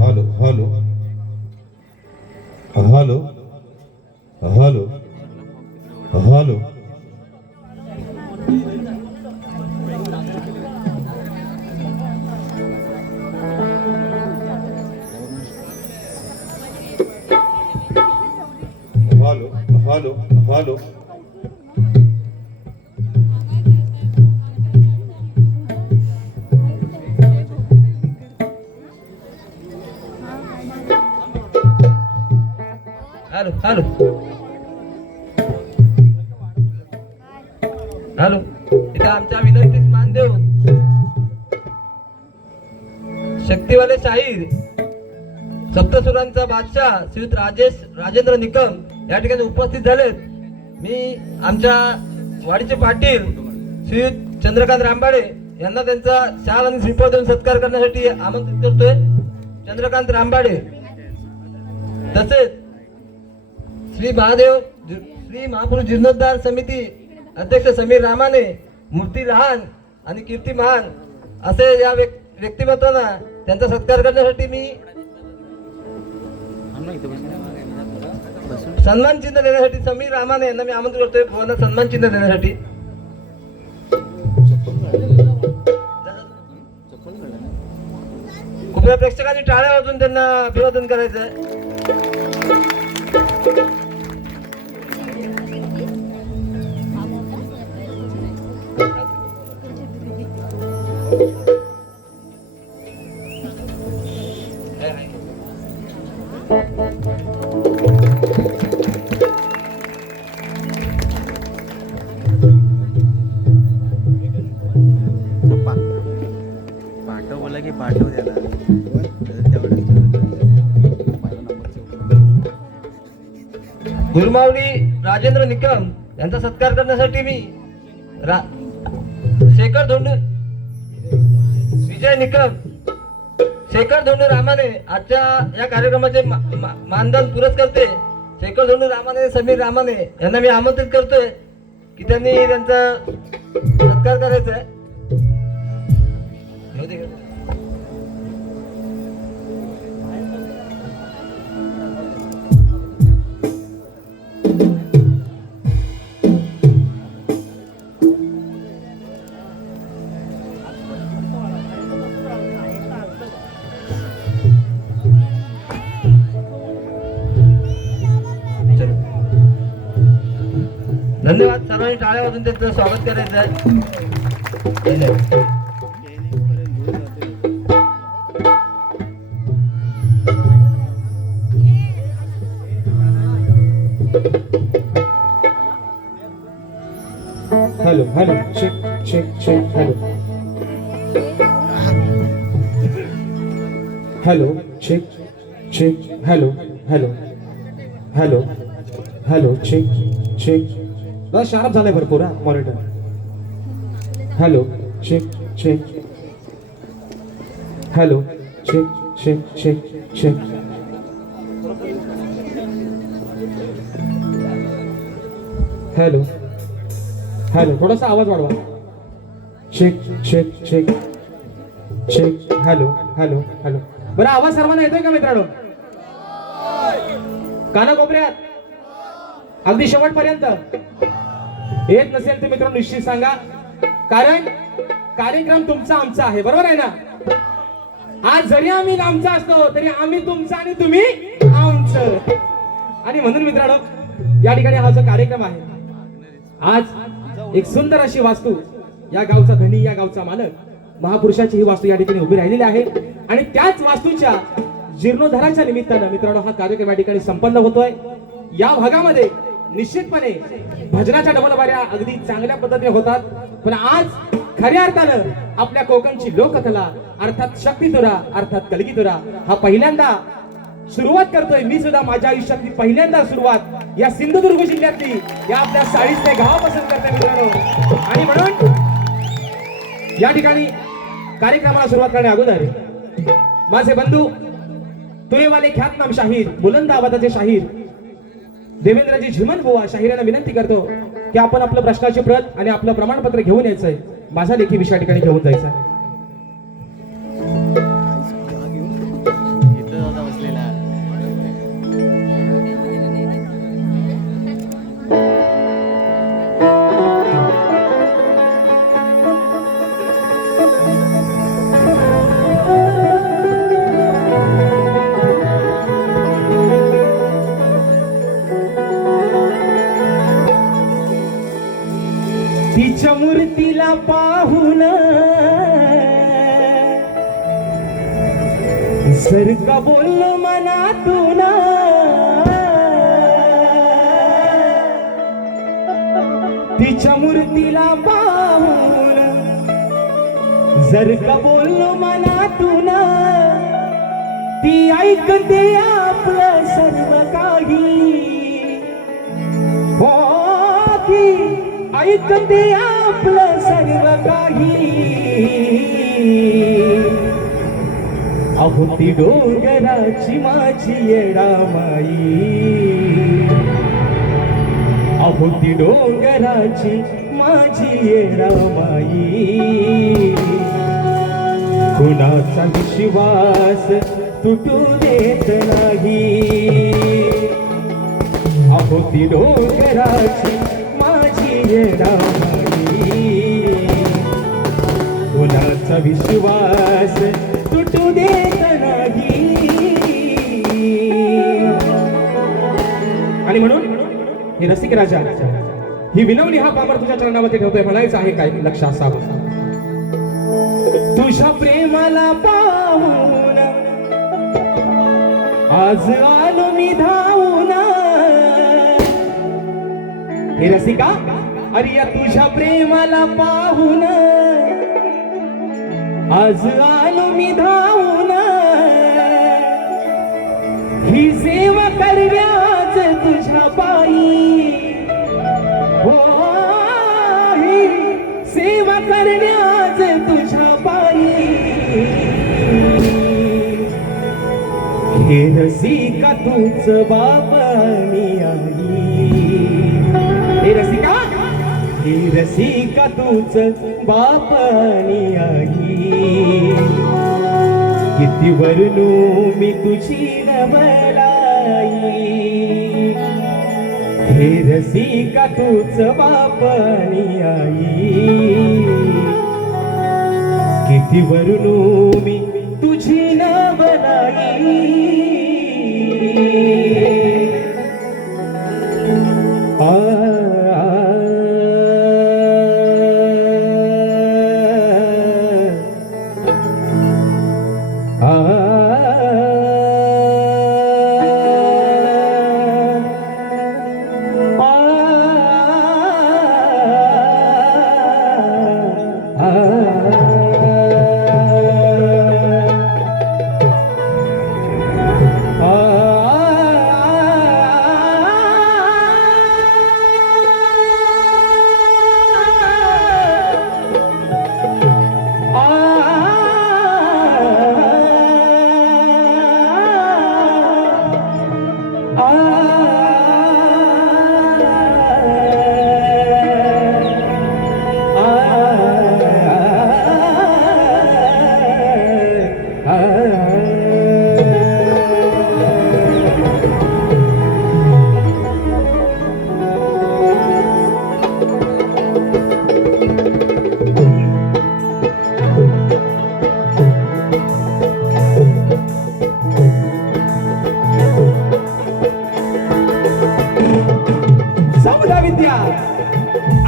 Hello hello hello hello hello hello hello इथे आमच्या विनंतीस मान देऊन शक्तिवाले शाहीर सप्तसुरांचा बादशाह श्रीयुत राजेंद्र निकम या ठिकाणी उपस्थित झालेत. मी आमच्या वाडीचे पाटील श्रीयुत चंद्रकांत रामबाडे यांना त्यांचा शाल आणि श्रीफळ देऊन सत्कार करण्यासाठी आमंत्रित करतोय. चंद्रकांत रामबाडे तसेच श्री महापुरुष जीर्णोद्धार समिती अध्यक्ष समीर रामाने, मूर्ती लहान आणि कीर्ती महान असे या व्यक्तिमत्वांना त्यांचा सत्कार करण्यासाठी मी सन्मान चिन्ह देण्यासाठी समीर रामाने यांना मी आमंत्रित करतोय. भुवना सन्मान चिन्ह देण्यासाठी खूप प्रेक्षकांनी टाळ्या वाजून त्यांना अभिवादन करायचं आहे. पाठव बोला की पाठव द्याला गुरुमाऊली राजेंद्र निकम यांचा सत्कार करण्यासाठी मी शेखर धोंडू, विजय निकम, शेखर धोंडू रामाने आजच्या या कार्यक्रमाचे मानधन पुरस्कर्ते शेखर धोंडू रामाने समीर रामाने यांना मी आमंत्रित करतोय की त्यांनी त्यांचा सत्कार करायचा आहे. धन्यवाद. सर्वांनी टाळ्या वाजून त्यांचं स्वागत करायचं आहे. Hello hello check check check hello hello check check hello hello hello hello check check बस शार्प झालाय भरपूर हा monitor. Hello check check hello check check check check hello hello थोडासा आवाज वाढवा. Check check check check hello hello hello. बरं आवाज सर्वांना येतोय का मित्रांनो? कानाकोपऱ्यात अगदी शेवटपर्यंत येत नसेल तर मित्रांनो निश्चित सांगा, कारण कार्यक्रम तुमचा आमचा आहे, बरोबर आहे ना? आज जरी आम्ही आमचा असतो तरी आम्ही तुमचा आणि तुम्ही आमचं. आणि म्हणून मित्रांनो या ठिकाणी हा जो कार्यक्रम आहे, आज एक सुंदर अशी वास्तू, या गावचा धनी, या गावचा मालक, महापुरुषाची ही वास्तू या ठिकाणी उभी राहिलेली आहे. आणि त्याच वास्तूच्या जीर्णोद्धाराच्या निमित्तानं मित्रांनो हा कार्यक्रम या ठिकाणी संपन्न होतोय. या भागामध्ये निश्चितपणे भजनाच्या डबल बाऱ्या अगदी चांगल्या पद्धतीने होतात, पण आज खऱ्या अर्थानं आपल्या कोकणची लोककला अर्थात शक्तितुरा अर्थात कलगीतुरा हा पहिल्यांदा सुरुवात करतोय. मी सुद्धा माझ्या आयुष्यातली पहिल्यांदा सुरुवात या सिंधुदुर्ग जिल्ह्यातली या आपल्या 40 गावापासून करते मित्रांनो. आणि म्हणून या ठिकाणी कार्यक्रमाला सुरुवात करण्या अगोदर माझे बंधू तुरेवाले ख्यातनाम शाहीर, बुलंद आवाजाचे शाहीर देवेंद्रजी झिमन बुवा शाहिरांना विनंती करतो की आपण आपलं प्रश्नाची प्रत आणि आपलं प्रमाणपत्र घेऊन यायचंय. माझा लेखी विषय ठिकाणी घेऊन जायचा आहे. तिच्या मूर्तीला पाहून जर का बोललो मनातून, तिच्या मूर्तीला पाहून जर का बोललो मनातून, ती ऐकते आपलं सर्व काही. हो ती ऐकते आपलं सर्व काही. अहो ती डोंगराची माझी येडामाई, अहो ती डोंगराची माझी येडामाई. कुणाचा विश्वास तुटू देत नाही, अहो ती डोंगराची कोणाचा विश्वास तुटू देत नाही. आणि म्हणून हे रसिक राजा ही विनवणी हा पामर तुझ्या चरणामध्ये ठेवतोय. म्हणायचं आहे काय लक्ष असावं, तुझ्या प्रेमाला पाहून आज आलो मी धावून. हे रसिका, अरे या तुझ्या प्रेमाला पाहून आज आलो मी धावून. ही सेवा करण्याच तुझ्या पायी, हो ही सेवा करण्याच तुझ्या पायी. हे रसिका तूच बाप आणि आई, हे रसिका, हे रसिका तूच बाप आणि आई, किती वर्णू मी तुझी नवलाई, हे रसिका तूच बाप आणि आई, किती वर्णू मी तुझी नवलाई. आ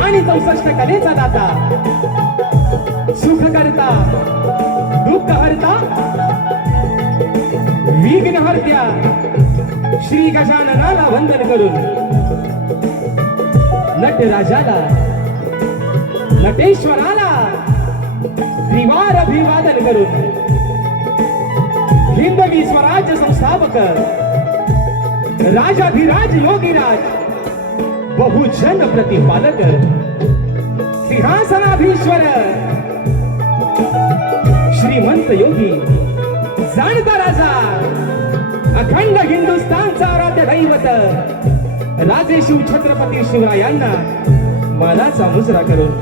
आणि 64 कलेचा दाता, सुख करता दुःख हरता विघ्न हरत्या श्री गजाननाला वंदन करून, नटराजाला नटेश्वराला त्रिवार अभिवादन करून, हिंदवी स्वराज्य संस्थापक राजाधिराज योगीराज बहुजन प्रतिपालक सिंहासनाधीश्वर श्रीमंत योगी जाणता राजा, अखंड हिंदुस्थानचा आराध्य दैवत राजे शिव छत्रपती शिवरायांना मानाचा मुजरा करून,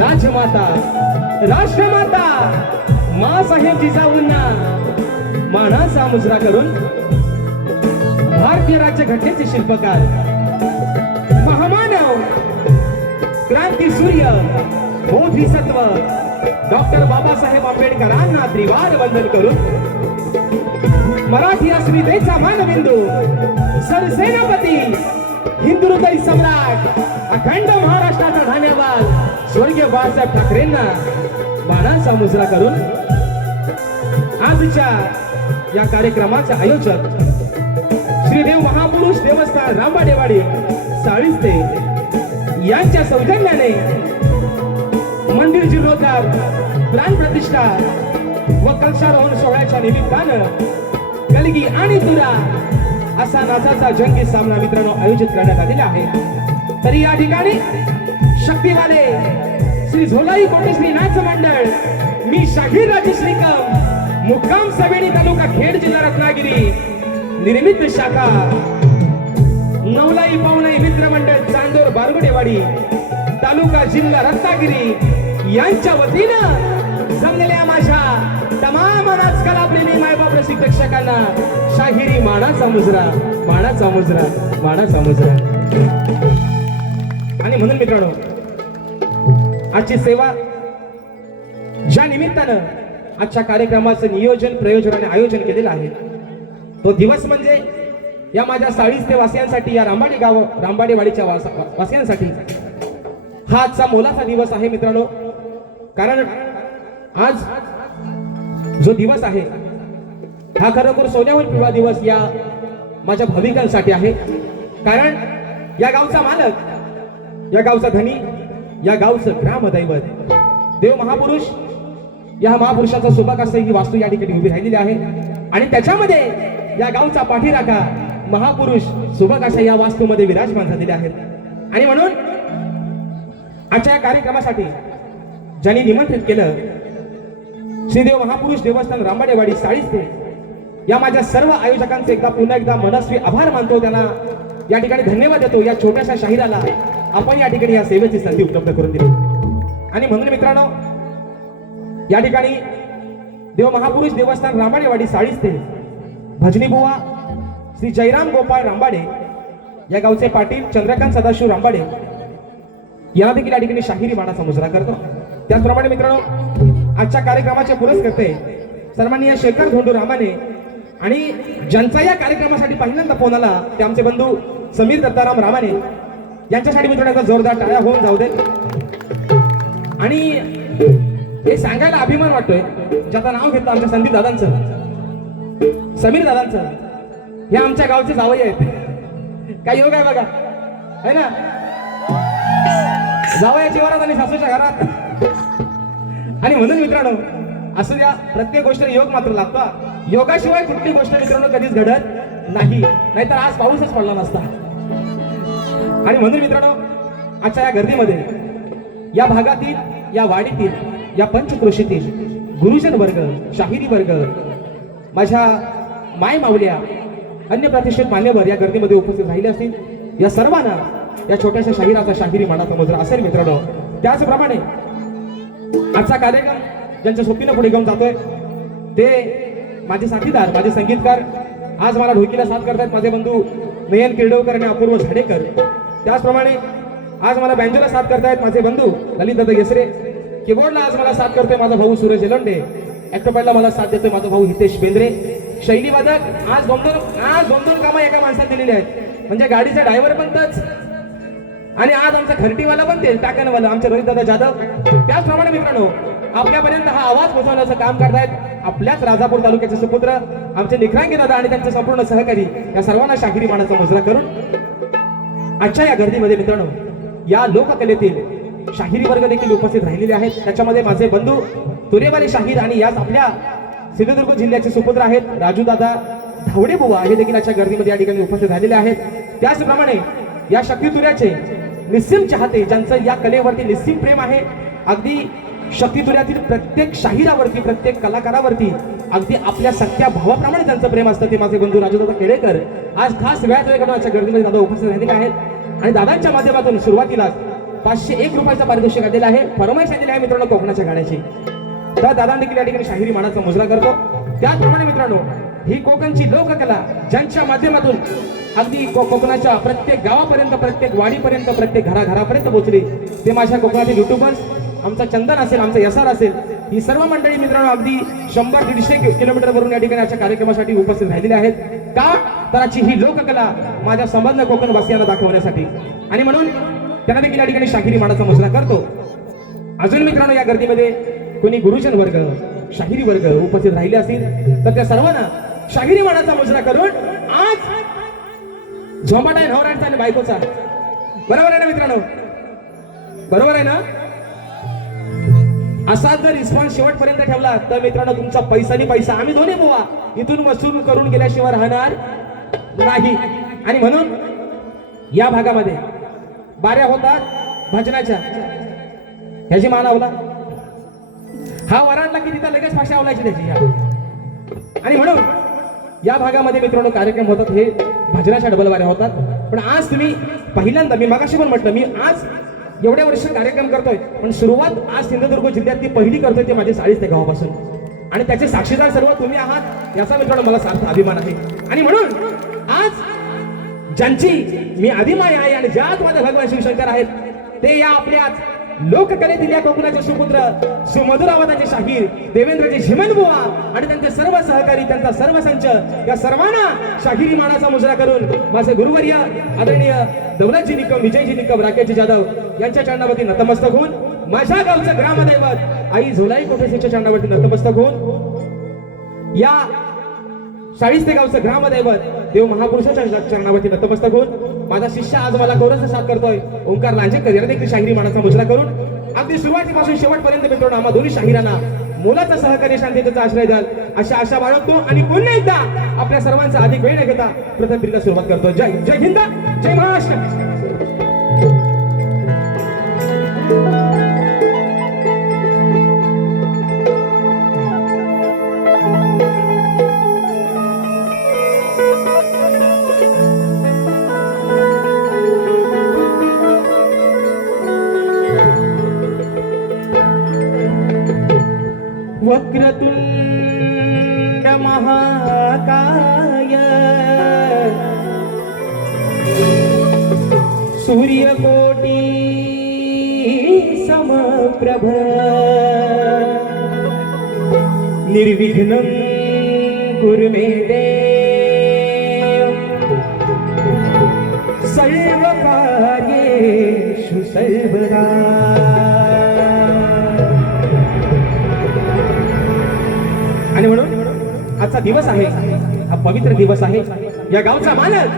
राजमाता राष्ट्रमाता माँसाहेब जिजाऊंना मानाचा मुजरा करून, भारतीय राज्यघटनेचे शिल्पकार महामानव क्रांती सूर्य बोधिसत्व डॉक्टर बाबासाहेब आंबेडकरांना त्रिवार वंदन करून, मराठी अस्मितेचा मानबिंदू सरसेनापती हिंदू हृदय सम्राट अखंड महाराष्ट्राचा धन्यवाद स्वर्गीय बाळासाहेब ठाकरेंना मानाचा मुजरा करून, आजच्या या कार्यक्रमाचे आयोजक श्री देव महापुरुष देवस्थान रामबाडेवाडी साळिस्ते यांच्या सौजन्याने मंदिर जीर्णोद्धार प्राण प्रतिष्ठा व कलशारोहण सोहळ्याच्या निमित्तानं कलगी आणि तुरा असा नाचाचा जंगी सामना मित्रांनो आयोजित करण्यात आलेला आहे. तरी या ठिकाणी शक्तिवाले श्री झोलाई कोटेश्वरी नाच मंडळ, मी शाहीर राजेश निकम, मुक्काम सवेणी तालुका खेड जिल्हा रत्नागिरी, निर्मित शाखा नवलाई पावनाई मित्र मंडळ चांदोर बारगडेवाडी तालुका जिल्हा रत्नागिरी यांच्या वतीनं जमलेल्या माझ्या तमाम नाच कलाप्रेमी मायबाप रसिक प्रेक्षकांना शाहिरी मानाचा मुजरा, मानाचा मुजरा, मानाचा मुजरा. आणि म्हणून मित्रांनो आजची सेवा ज्या निमित्तानं आजच्या कार्यक्रमाचं नियोजन प्रयोजन आणि आयोजन केलेलं आहे तो दिवस म्हणजे या माझ्या साळिस्ते वासियांसाठी, या रामबाडेवाडीच्या वासियांसाठी हा आजचा मोलाचा दिवस आहे मित्रांनो. कारण आज जो दिवस आहे हा खरोखर सोन्याहून पिवळा दिवस या माझ्या भाविकांसाठी आहे. कारण या गावचा मालक, या गावचा धनी, या गावचं ग्रामदैवत देव महापुरुष, या महापुरुषाचा सुभाकास्य ही वास्तू या ठिकाणी उभी राहिलेली आहे. आणि त्याच्यामध्ये या गावचा पाठीराखा महापुरुष सुभाकाशा या वास्तूमध्ये विराजमान झालेले आहेत. आणि म्हणून आजच्या या कार्यक्रमासाठी ज्यांनी निमंत्रित केलं श्रीदेव महापुरुष देवस्थान रामबाडेवाडी साळिस्ते या माझ्या सर्व आयोजकांचे पुन्हा एकदा मनस्वी आभार मानतो, त्यांना या ठिकाणी धन्यवाद देतो. या छोट्याशा शाहिराला आपण या ठिकाणी या सेवेची संधी उपलब्ध करून दिली. आणि म्हणून मित्रांनो, या ठिकाणी देव महापुरुष देवस्थान रांबाडेवाडी साळीस ते भजनी बुवा श्री जयराम गोपाळ रांबाडे या गावचे पाटील चंद्रकांत सदाशिव रांबाडे यांना देखील या ठिकाणी शाहिरी मानाचा मुजरा करतो. त्याचप्रमाणे मित्रांनो, आजच्या कार्यक्रमाचे पुरस्कर्ते सन्माननीय शेखर धोंडू रामाने आणि ज्यांचा या कार्यक्रमासाठी पहिल्यांदा फोन आला ते आमचे बंधू समीर दत्ताराम रामाने यांच्यासाठी मित्रांनो जोरदार टाळ्या होऊन जाऊ दे. आणि हे सांगायला अभिमान वाटतोय, ज्याचं नाव घेतलं आमच्या संदीप दादांचं, समीर दादांचं, हे आमच्या गावचे जावई आहेत. काय योग आहे बघा, है ना? जावयाच्या वरात आणि सासूच्या घरात. आणि म्हणून मित्रांनो, असं या प्रत्येक गोष्टीला योग मात्र लागतो. योगाशिवाय कुठली गोष्ट मित्रांनो कधीच घडत नाही, नाहीतर आज पाऊसच पडला नसता. आणि म्हणून मित्रांनो, आजच्या या गर्दीमध्ये या भागातील, या वाडीतील, या पंचक्रोशीतील गुरुजन वर्ग, शाहिरी वर्ग, माझ्या माय माऊल्या, अन्य प्रतिष्ठित मान्यवर या गर्दीमध्ये उपस्थित राहिले असतील. या सर्वांना या छोट्याशा शाहिराचा शाहिरी मानाचा मुजरा असेल मित्रांनो. त्याचप्रमाणे आजचा कार्यक्रम ज्यांच्या सोबतीनं पुढे घेऊन जातोय ते माझे साथीदार, माझे संगीतकार, आज मला ढोकीला साथ करतायत माझे बंधू नयन किर्डवकर आणि अपूर्व झाडेकर. त्याचप्रमाणे आज मला बँजोला साथ करतायत माझे बंधू ललित दादा येसरे. कीबोर्डला आज मला साथ करतोय माझा भाऊ सूरज एलंडे. ऍक्टोपॅडला मला साथ देतोय माझा भाऊ हितेश बेंद्रे. शैली वादक आज दोन दोन कामं एका माणसात दिलेली आहेत, म्हणजे गाडीचा ड्रायव्हर पण तच आणि आज आमचा खर्टीवाला पण ते टाकणवाला आमचे रोहित दादा जाधव. त्याचप्रमाणे मित्रांनो, आपल्यापर्यंत हा आवाज पोहोचवण्याचं काम करतायत आपल्याच राजापूर तालुक्याचे सुपुत्र आमचे निखरांगी दादा आणि त्यांचे संपूर्ण सहकारी. या सर्वांना शाहिरी मानाचा मुजरा करून आजच्या या गर्दीमध्ये मित्रांनो, या लोककलेतील शाहिरी वर्ग देखील उपस्थित राहिलेले आहेत. त्याच्यामध्ये माझे बंधू तुरेवाले शाहीर आणि याच आपल्या सिंधुदुर्ग जिल्ह्याचे सुपुत्र आहेत राजू दादा धावडे बुवा, हे देखील आजच्या गर्दीमध्ये या ठिकाणी उपस्थित राहिलेले आहेत. त्याचप्रमाणे या शक्तितुऱ्याचे निस्सीम चाहते, ज्यांचं या कलेवरती निस्सीम प्रेम आहे, अगदी शक्तितुऱ्यातील प्रत्येक शाहिरावरती, प्रत्येक कलाकारावरती अगदी आपल्या सख्या भावाप्रमाणे त्यांचं प्रेम असतं, ते माझे बंधू राजूदादा केळेकर आज खास वेळात वेळ काढून आजच्या गर्दीमध्ये दादा उपस्थित राहिलेले आहेत. आणि दादांच्या माध्यमातून सुरुवातीलाच 501 रुपयाचा पारितोषिक आलेला आहे, फरमाईश आलेली आहे मित्रांनो कोकणाच्या गाण्याची. तर दादा देखील या ठिकाणी शाहिरी मानाचा मुजरा करतो. त्याचप्रमाणे मित्रांनो, ही कोकणची लोककला ज्यांच्या माध्यमातून अगदी कोकणाच्या प्रत्येक गावापर्यंत, प्रत्येक वाडीपर्यंत, प्रत्येक घराघरापर्यंत पोहोचली, ते माझ्या कोकणातील युट्यूबर्स, आमचा चंदन असेल, आमचा यसार असेल, ही सर्व मंडळी मित्रांनो अगदी 100-150 किलोमीटर वरून या ठिकाणी आजच्या कार्यक्रमासाठी उपस्थित राहिलेले आहेत. का तर आजची ही लोककला माझ्या संबंध कोकणवासियांना दाखवण्यासाठी, आणि म्हणून त्यांना देखील या ठिकाणी शाहिरी मानाचा मुजरा करतो. अजून मित्रांनो, या गर्दीमध्ये कोणी गुरुजन वर्ग, शाहिरी वर्ग उपस्थित राहिले असतील तर त्या सर्वांना शाहिरी मानाचा मुजरा करून आज झोंबाटा आहे नवरांचा आणि बायकोचा. बरोबर आहे ना मित्रांनो? बरोबर आहे ना? असा जर रिस्पॉन्स शेवटपर्यंत ठेवला तर मित्रांनो तुमचा पैसानी पैसा आम्ही दोन्ही बुवा इथून वसूल करून गेल्याशिवाय राहणार नाही. आणि म्हणून या भागामध्ये बाऱ्या होतात भजनाच्या, ह्याची मान आवला, हा वराडला की तिथं लगेच भाषा आवलायची त्याची. आणि म्हणून या भागामध्ये मित्रांनो कार्यक्रम होतात, हे भजनाच्या डबल वाऱ्या होतात. पण आज तुम्ही पहिल्यांदा, मी मागाशी पण म्हटलं, मी आज एवढ्या वर्ष कार्यक्रम करतोय, पण सुरुवात आज सिंधुदुर्ग जिल्ह्यातली पहिली करतोय ते माझे 40 ते गावापासून, आणि त्याचे साक्षीदार सर्व तुम्ही आहात, याचा मित्रांनो मला सार्थ अभिमान आहे. आणि म्हणून आज ज्यांची मी आदिमाय आहे आणि ज्यात माझे भगवान शिवशंकर आहेत, ते या आपल्याच लोककलेतील या कोकणाचे सुपुत्र, सुमधुर आवाजाचे शाहीर देवेंद्रजी झिमनबुवा आणि त्यांचे सर्व सहकारी, त्यांचा सर्व संच, या सर्वांना शाहिरी मानाचा मुजरा करून माझे गुरुवर्य आदरणीय दौलतजी निकम, विजयजी निकम, राकेशजी जाधव यांच्या चरणावरती नतमस्तक होऊन, माझ्या गावचं ग्रामदैवत आई झोलाई कोठेशीच्या चरणावरती नतमस्तक होऊन, या 40 ते गावचं ग्रामदैवत देव महापुरुषाच्या चरणावरती नतमस्तक होऊन, माझा शिष्य आज मला कोरस साथ करतोय ओंकार लांजेकर, याने देखील शाहिरी मानाचा मुजरा करून अगदी सुरुवातीपासून शेवटपर्यंत मित्रांनो आम्हा दोन्ही शाहिरांना मोलाचा सहकार्य, शांततेचा आश्रय द्याल अशा आशा बाळगतो. आणि पुन्हा एकदा आपल्या सर्वांचा अधिक वेळ न घेता प्रथम पिढीला सुरुवात करतो. जय जय हिंद, जय महाराष्ट्र. महाकाय सूर्यकोटी समप्रभ निर्विघ्नं कुरु मे देव सर्वकार्येषु सर्वदा। आणि म्हणून आजचा दिवस आहे, हा पवित्र दिवस आहे। या गावचा मालक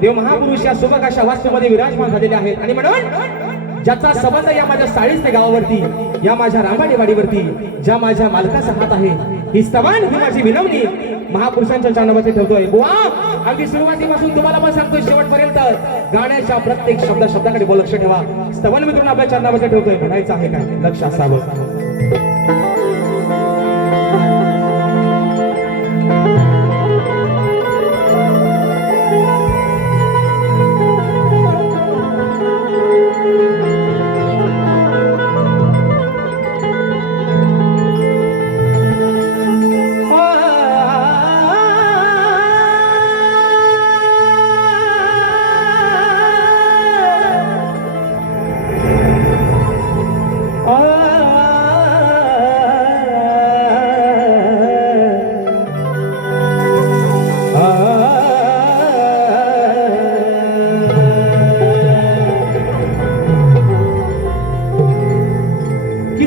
देव महापुरुष या सुबक अशा वास्तूमध्ये विराजमान झालेले आहेत। आणि म्हणून ज्याचा संबंध या माझ्या साळीस्ते गावावरती, या माझ्या रामवाडी वाडीवरती ज्या माझ्या मालकाचा हात आहे, ही स्तवन ही माझी विनवणी महापुरुषांच्या चरणामध्ये ठेवतोय। बुवा अगदी सुरुवातीपासून तुम्हाला पण सांगतोय शेवटपर्यंत गाण्याच्या प्रत्येक शब्दाकडे लक्ष ठेवा। स्तवन मित्रांनो आपल्या चरणामध्ये ठेवतोय, म्हणायचं आहे काय लक्ष असावं।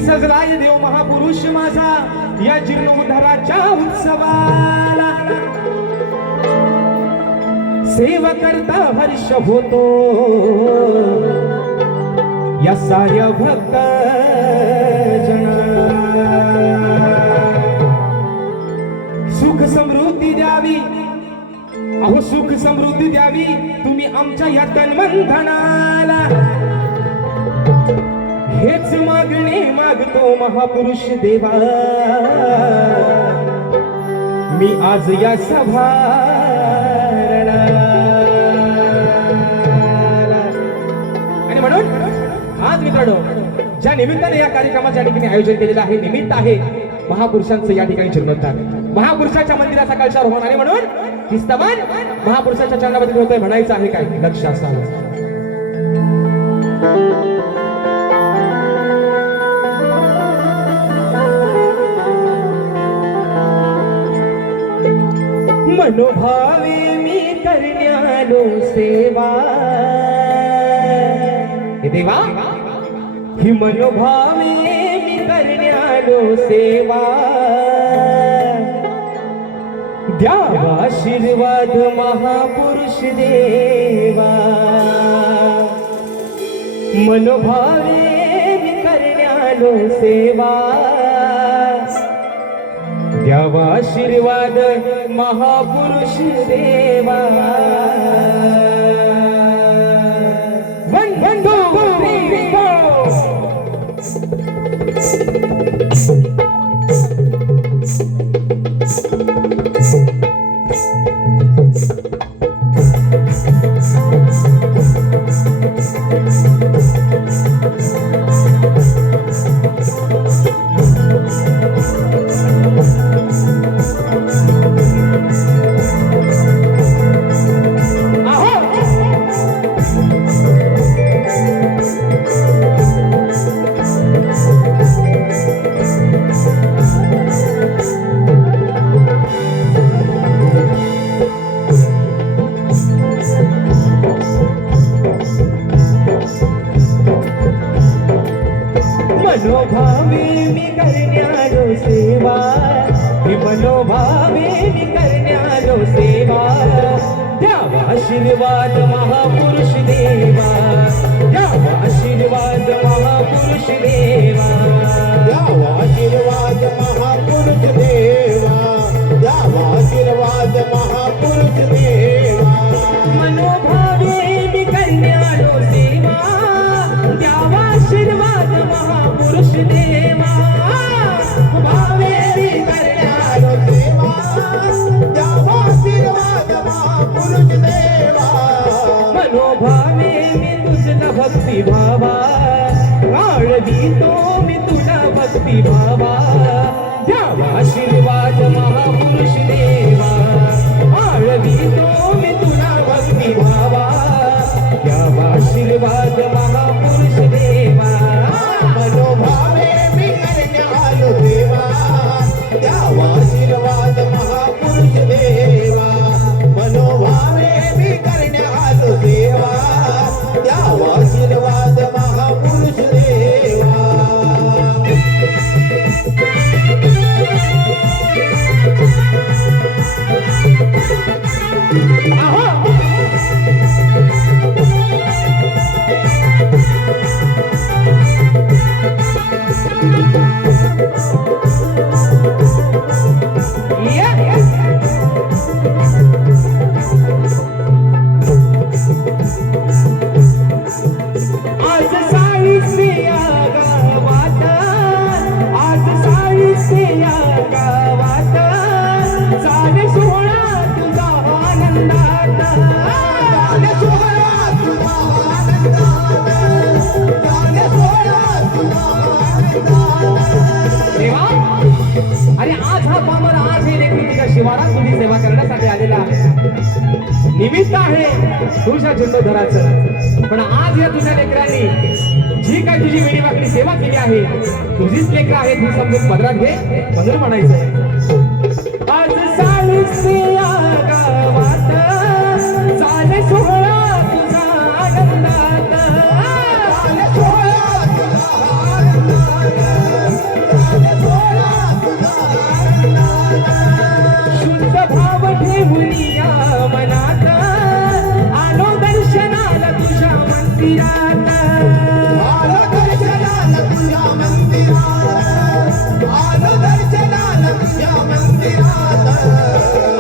सजलाय देव महापुरुष माझा या जीर्णोद्धाराच्या उत्सवाला, सेवा करता हर्ष होतो या साऱ्या भक्त जना। सुख समृद्धी द्यावी, अहो सुख समृद्धी द्यावी तुम्ही आमच्या या तन्मंथनाला, हेच मागणे मागतो महापुरुष देवा मी आज या सभारणाला। आणि म्हणून आज मित्रांनो ज्या निमित्ताने या कार्यक्रमाच्या ठिकाणी आयोजन केलेलं आहे, निमित्त आहे महापुरुषांचं या ठिकाणी जीर्णोद्धार, महापुरुषाच्या मंदिराचा कळशार होणार। आणि म्हणून ही स्तवन महापुरुषाच्या चरणामध्ये ठेवतोय, म्हणायचं आहे काय लक्ष असावं। मनोभावे मी करण्यालो सेवा, हे देवा ही मनोभावे मी करण्यालो सेवा, द्यावा आशीर्वाद महापुरुष देवा। मनोभावे मी करण्यालो सेवा, द्यावा आशीर्वाद महापुरुष देवा। One one two three four. मनोभावे मी करण्यालो सेवा, ही मनोभावे मी करण्यालो सेवा, द्यावा आशीर्वाद महापुरुष देवा, द्यावा आशीर्वाद महापुरुष देवा, द्यावा आशीर्वाद महापुरुष देवा, द्यावा आशीर्वाद महापुरुष देवा। मनोभावे मी करण्यालो सेवा, द्यावा आशीर्वाद महापुरुष देवा, भावे मी करण्यालो सेवा, द्यावा आशीर्वाद महापुरुष देवा। मनोभावे मी तुझला भक्ती भावा, वाढवितो मी तुला भक्ती भावा, द्यावा आशीर्वाद महापुरुष देवा। सोहळा तुझा आनंदात गाणे सोहळा तुझा आनंदात गाणे सोहळा तुझा आनंदात देवा अरे आज हा पामर आज हे लेकरू तुझ्या शिवारात तुझी सेवा करण्यासाठी आलेला निमित्त आहे तुझ्या जन्मोधराचं पण आज या तुझ्या लेकरांनी जी काय तुझी वेळी वाकडी सेवा केली आहे तुझीच लेकर आहे ती समजून पदरात घे म्हणून म्हणायचं आज साळीसे या गावात चाले सोहळा तुझा आनंदात गाणे सोहळा तुझा आनंदात गाणे सोहळा तुझा आनंदात शुद्ध भाव ठेवून या मनात आलो दर्शनाला तुझ्या मंदिरात आलो दर्शनाला तुझ्या मंदिरात आलो दर्शनाला तुझ्या मंदिरात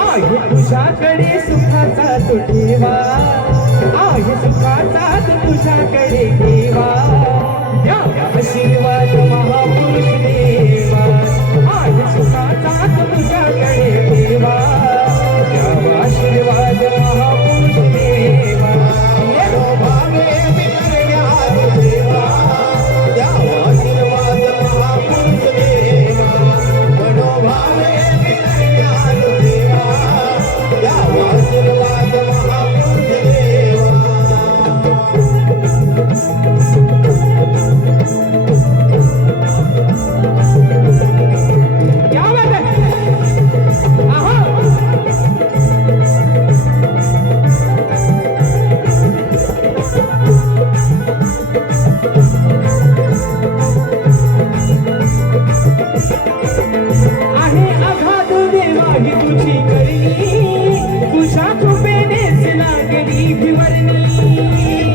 आहे तुझ्याकडे सुखाचा तो ठेवा आहे सुखाचा तो तुझ्याकडे ठेवा द्यावा आशीर्वाद महापुरुष देवा आहे सुखाचा तो तुझ्याकडे ठेवा द्यावा आशीर्वाद महापुरुष देवा मनोभावे मी करण्यालो देवा द्यावा आशीर्वाद महापुरुष देवा मनोभावे मी करण्यालो देवा द्यावा आशीर्वाद महापुरुष देवा क्या बात है आहा आहे अगाध देवा ही तुझी करणी तुझ्या कृपेनेच लागली भिवरणी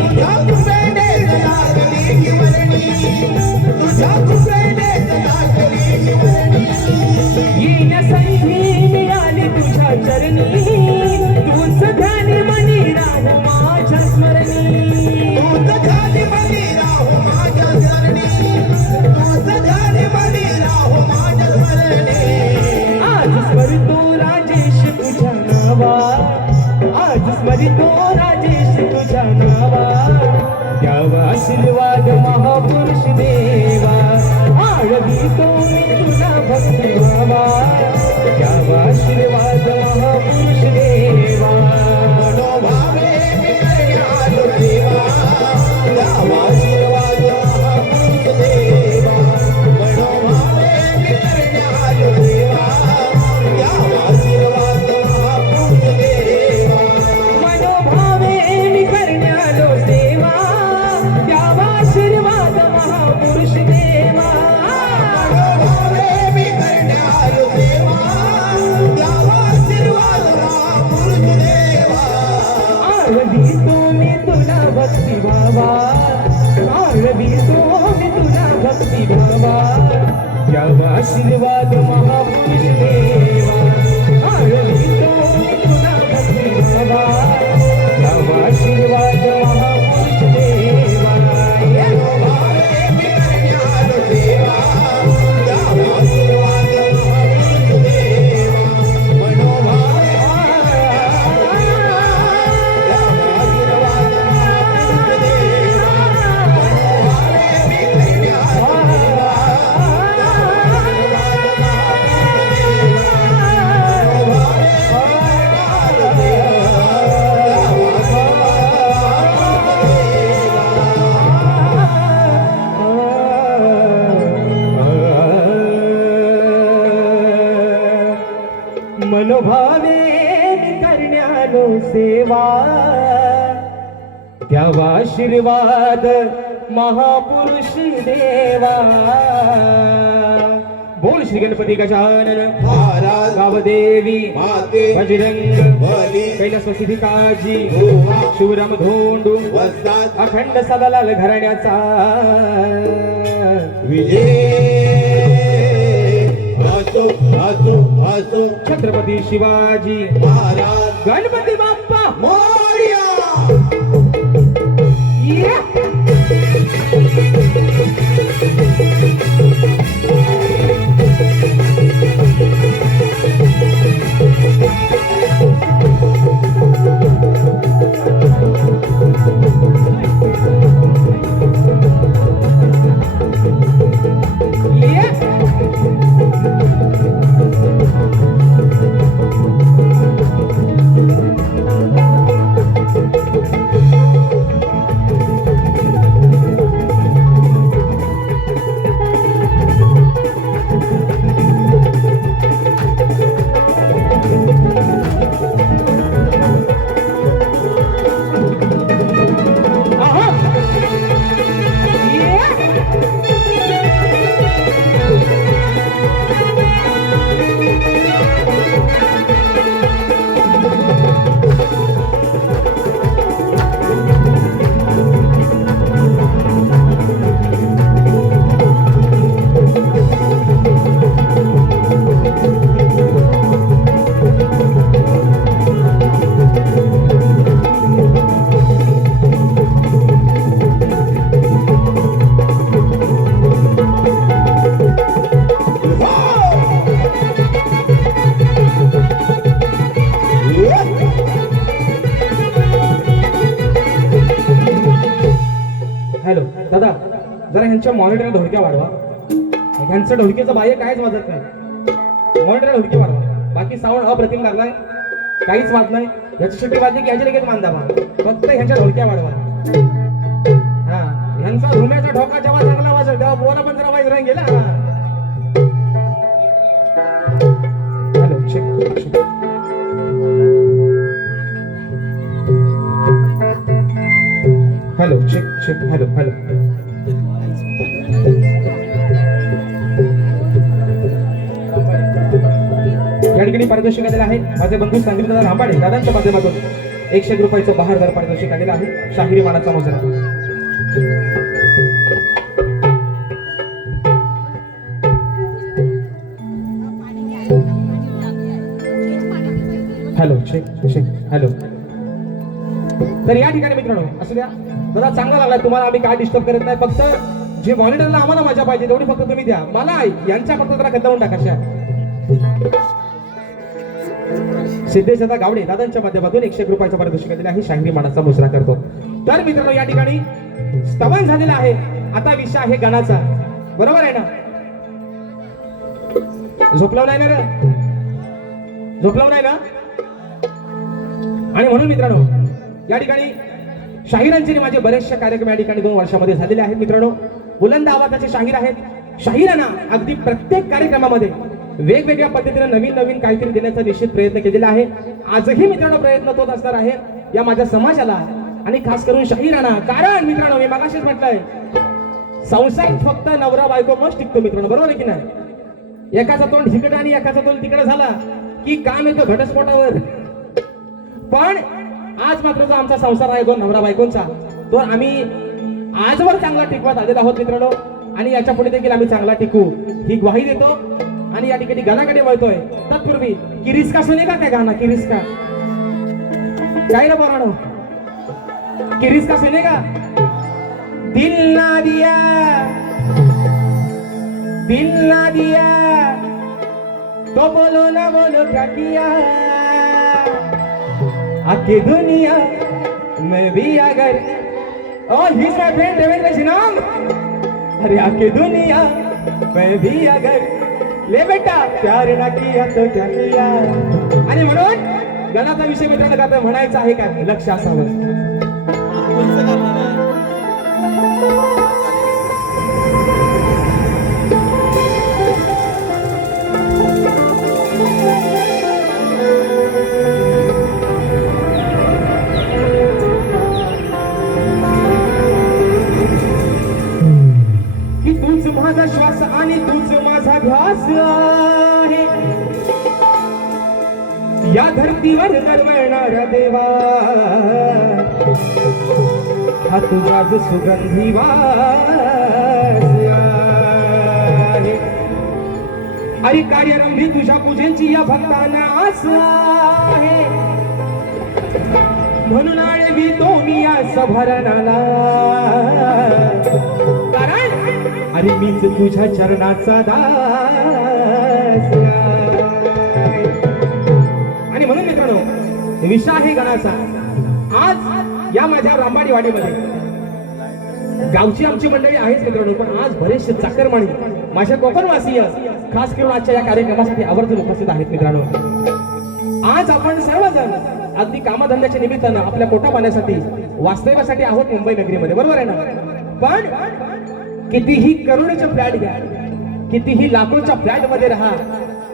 तुझ्या कृपेनेच लागली ही वर्णी तुझ्या कृपेनेच लागली ही वर्णी येण्यासाठी मिळाली तुझ्या चरणी तूच ध्यान मनी राहू माझ्या स्मरणी तूच ध्यानी मनी राहू माझ्या चरणी तूच ध्यानी मनी राहू माझ्या स्मरणी आज स्मरतो राजेश तुझ्या नावा आज स्मरितो राजेश तुझ्या नावा द्यावा आशीर्वाद महापुरुष देवा आळवितो मी तुझा भक्ती भावा द्यावा आशीर्वाद महापुरुष देवा मनोभावे मी करण्यालो देवा द्यावा आशीर्वाद महापुरुष देवा मनोभावे मी करण्यालो देवा द्यावा आशीर्वाद महापुरुष देवा मनोभावे मी करण्यालो सेवा द्यावा आशीर्वाद महापुरुष देवा मनोभावे मी करण्यालो देवा द्यावा आशीर्वाद महापुरुष देवा आळवितो मी तुला भक्ती भावा आळवितो मी तुला भक्ती भावा द्यावा आशीर्वाद महापुरुष देवा आळवितो मी तुला भक्ती भावा द्यावा आशीर्वाद महापुरुष देवा मनोभावे मी करण्यालो देवा द्यावा आशीर्वाद महापुरुष देवा मनोभावे द्यावा आशीर्वाद महापुरुष देवा मनोभावे मी करण्यालो देवा मनोभावे मी करण्यालो सेवा द्यावा आशीर्वाद महापुरुष देवा बोल श्री गणपती गजानन महाराज गावदेवी माते बजरंग बली कैलासवती काजी गोमा शिवराम धोंडू वस्ताद अखंड सदालाल घराण्याचा विजय असो असो असो छत्रपती शिवाजी महाराज गणपती बाप्पा मोरया या जरा ह्यांच्या मॉनिटर ढोलक्या वाढवा. ह्यांचं ढोलकीचं बाह्य काहीच वाजत नाही. मॉनिटर ढोलकी वाढवा. बाकी साऊंड अप्रतिम लागलाय, काहीच वाद नाही. याची शिट्टी वाजली की ह्याची लगेच मान दाबा. फक्त ह्यांच्या ढोलक्या वाढवा. हा, ह्यांचा धुम्याचा ढोका जेव्हा चांगला वाजेल तेव्हा बोला पण जरा वाईट राहील गेला. Hello check. Hello check check. Hello hello. या ठिकाणी पारितोषिक आलेलं आहे माझे बंधू संदीप दादा रांबाडे दादांच्या माध्यमातून 100 रुपयाचं बहारदार पारितोषिक आलेलं आहे. शाहिरी मानाचा मुजरा. Hello check check. हॅलो. तर या ठिकाणी मित्रांनो असू द्या, दादा चांगला लागला तुम्हाला. आम्ही काय डिस्टर्ब करत नाही. फक्त जे मॉनिटरला आम्हाला मजा पाहिजे तेवढी फक्त तुम्ही द्या. मला यांच्या फक्त जरा खतवून टाका. सिद्धेश दादा गावडे दादांच्या माध्यमातून 100 रुपयाचं पारितोषिक दिलेलं आहे. शाहिरी मानाचा मुजरा करतो. तर मित्रांनो या ठिकाणी स्तवन झालेलं आहे. आता विषय आहे गाण्याचा. बरोबर आहे ना? झोपलाव नाही ना रे? झोपलाव नाही ना? आणि म्हणून मित्रांनो या ठिकाणी शाहिरांचे माझे बरेचसे कार्यक्रम या ठिकाणी 2 वर्षामध्ये झालेले आहेत. मित्रांनो बुलंद आवाजाचे शाहीर आहेत. शाहिरांना अगदी प्रत्येक कार्यक्रमामध्ये वेगवेगळ्या पद्धतीने नवीन नवीन काहीतरी देण्याचा निश्चित प्रयत्न केलेला आहे. आजही मित्रांनो प्रयत्न तोच असणार आहे या माझ्या समाजाला आणि खास करून शाहिरांना. कारण मित्रांनो मी मगाशीच म्हटलंय संसार फक्त नवरा बायको मस्त टिकतो मित्रांनो. बरोबर आहे की नाही? एकाचा तोंड इकडं आणि एकाचा तोंड तिकडे झाला की काम येतं घटस्फोटावर. पण आज मात्र जो आमचा संसार आहे 2 नवरा बायकोंचा तो आम्ही आजवर चांगला टिकवत आलेला आहोत मित्रांनो. आणि याच्या पुढे देखील आम्ही चांगला टिकू ही ग्वाही देतो. आणि या ठिकाणी गाण्याकडे वळतोय. तत्पूर्वी किरिस्का सुनेगा काय गाणं? किरिस्का काय रे बोरानो? किरिस्का सुनेगा? दिल ना दिया तो बोलो ना बोलो क्या किया आके दुनिया में भी अगर oh he's my friend Devendra Sinha. अरे आके दुनिया में भी अगर ले बेटा प्यार ना किया तो क्या किया. आणि म्हणून गाण्याचा विषय मित्रांनो आता म्हणायचा आहे काय लक्ष असावं. की तूच माझा श्वास आणि तूच माझा ध्यास आहे. या धरतीवर दरवळणारा देवा हा तुझाच सुगंधी वास आहे. अरे कार्यरंभी तुझ्या पूजेची या भक्तांना आस आहे. म्हणून आळवी तो मी या सभरणाला. कारण अरे मीच तुझ्या चरणाचा दास. आणि म्हणून मित्रांनो विषय आहे गाण्याचा. आज या माझ्या रामबाडी वाडीमध्ये गावची आमची मंडळी आहेच मित्रांनो. पण आज बरेचसे चाकरमानी माझ्या कोकणवासीय खास करून आजच्या या कार्यक्रमासाठी आवर्जून उपस्थित आहेत मित्रांनो. आज आपण सर्वजण अगदी कामधंद्याच्या निमित्तानं आपल्या पोटा पाण्यासाठी वास्तव्यासाठी आहोत मुंबई नगरीमध्ये. बरोबर आहे ना? पण कितीही करोडोचे फ्लॅट घ्या, कितीही लाखोच्या फ्लॅट मध्ये राहा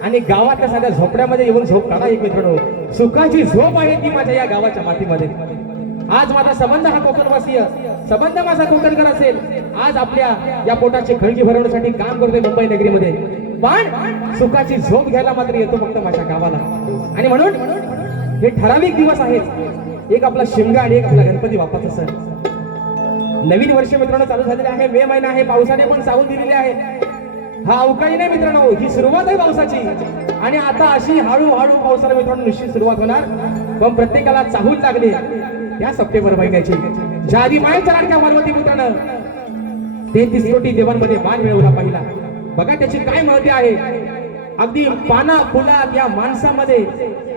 आणि गावातल्या साध्या झोपड्यामध्ये येऊन झोप काढा एक मित्रांनो. सुखाची झोप आहे ती माझ्या या गावाच्या मातीमध्ये. आज माझा संबंध हा कोकणवासीय संबंध माझा कोकणकर असेल. आज आपल्या या पोटाची खळगी भरवण्यासाठी काम करतोय मुंबई नगरीमध्ये. पण सुखाची झोप घ्यायला मात्र येतो फक्त माझ्या गावाला. आणि म्हणून हे ठराविक दिवस आहेत. एक आपला शिमगा आणि एक आपला गणपती बाप्पाचा सण. नवीन वर्ष मित्रांनो चालू झालेले आहे. मे महिना आहे. पावसाने पण सावून दिलेली आहे. हा अवकाळी नाही मित्रांनो, ही सुरुवात आहे पावसाची. आणि आता अशी हळूहळू पावसाला मित्रांनो निश्चित सुरुवात होणार. पण प्रत्येकाला चाहूल लागली या सप्टेंबर महिन्याची. ज्या आधी मायेच्या लाडक्या पार्वती मित्रांनो 33 कोटी देवांमध्ये मान मिळवला पहिला. बघा त्याची काय महती आहे. अगदी पाना फुलात या माणसामध्ये,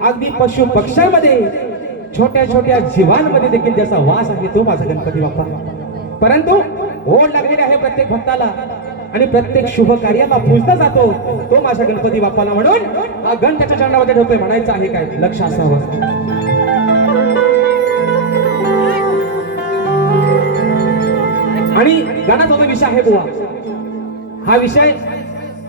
अगदी पशु पक्ष्यांमध्ये, छोट्या छोट्या जीवांमध्ये देखील ज्याचा वास आहे तो माझा गणपती बाप्पा. परंतु ओढ लागलेली आहे प्रत्येक भक्ताला आणि प्रत्येक शुभ कार्याला पूजला जातो तो माझ्या गणपती बाप्पाला, म्हणून हा गण त्याच्या चरणामध्ये ठेवतोय. म्हणायचं आहे काय, लक्ष असावं. आणि गाण्याचा जो विषय आहे बुवा, हा विषय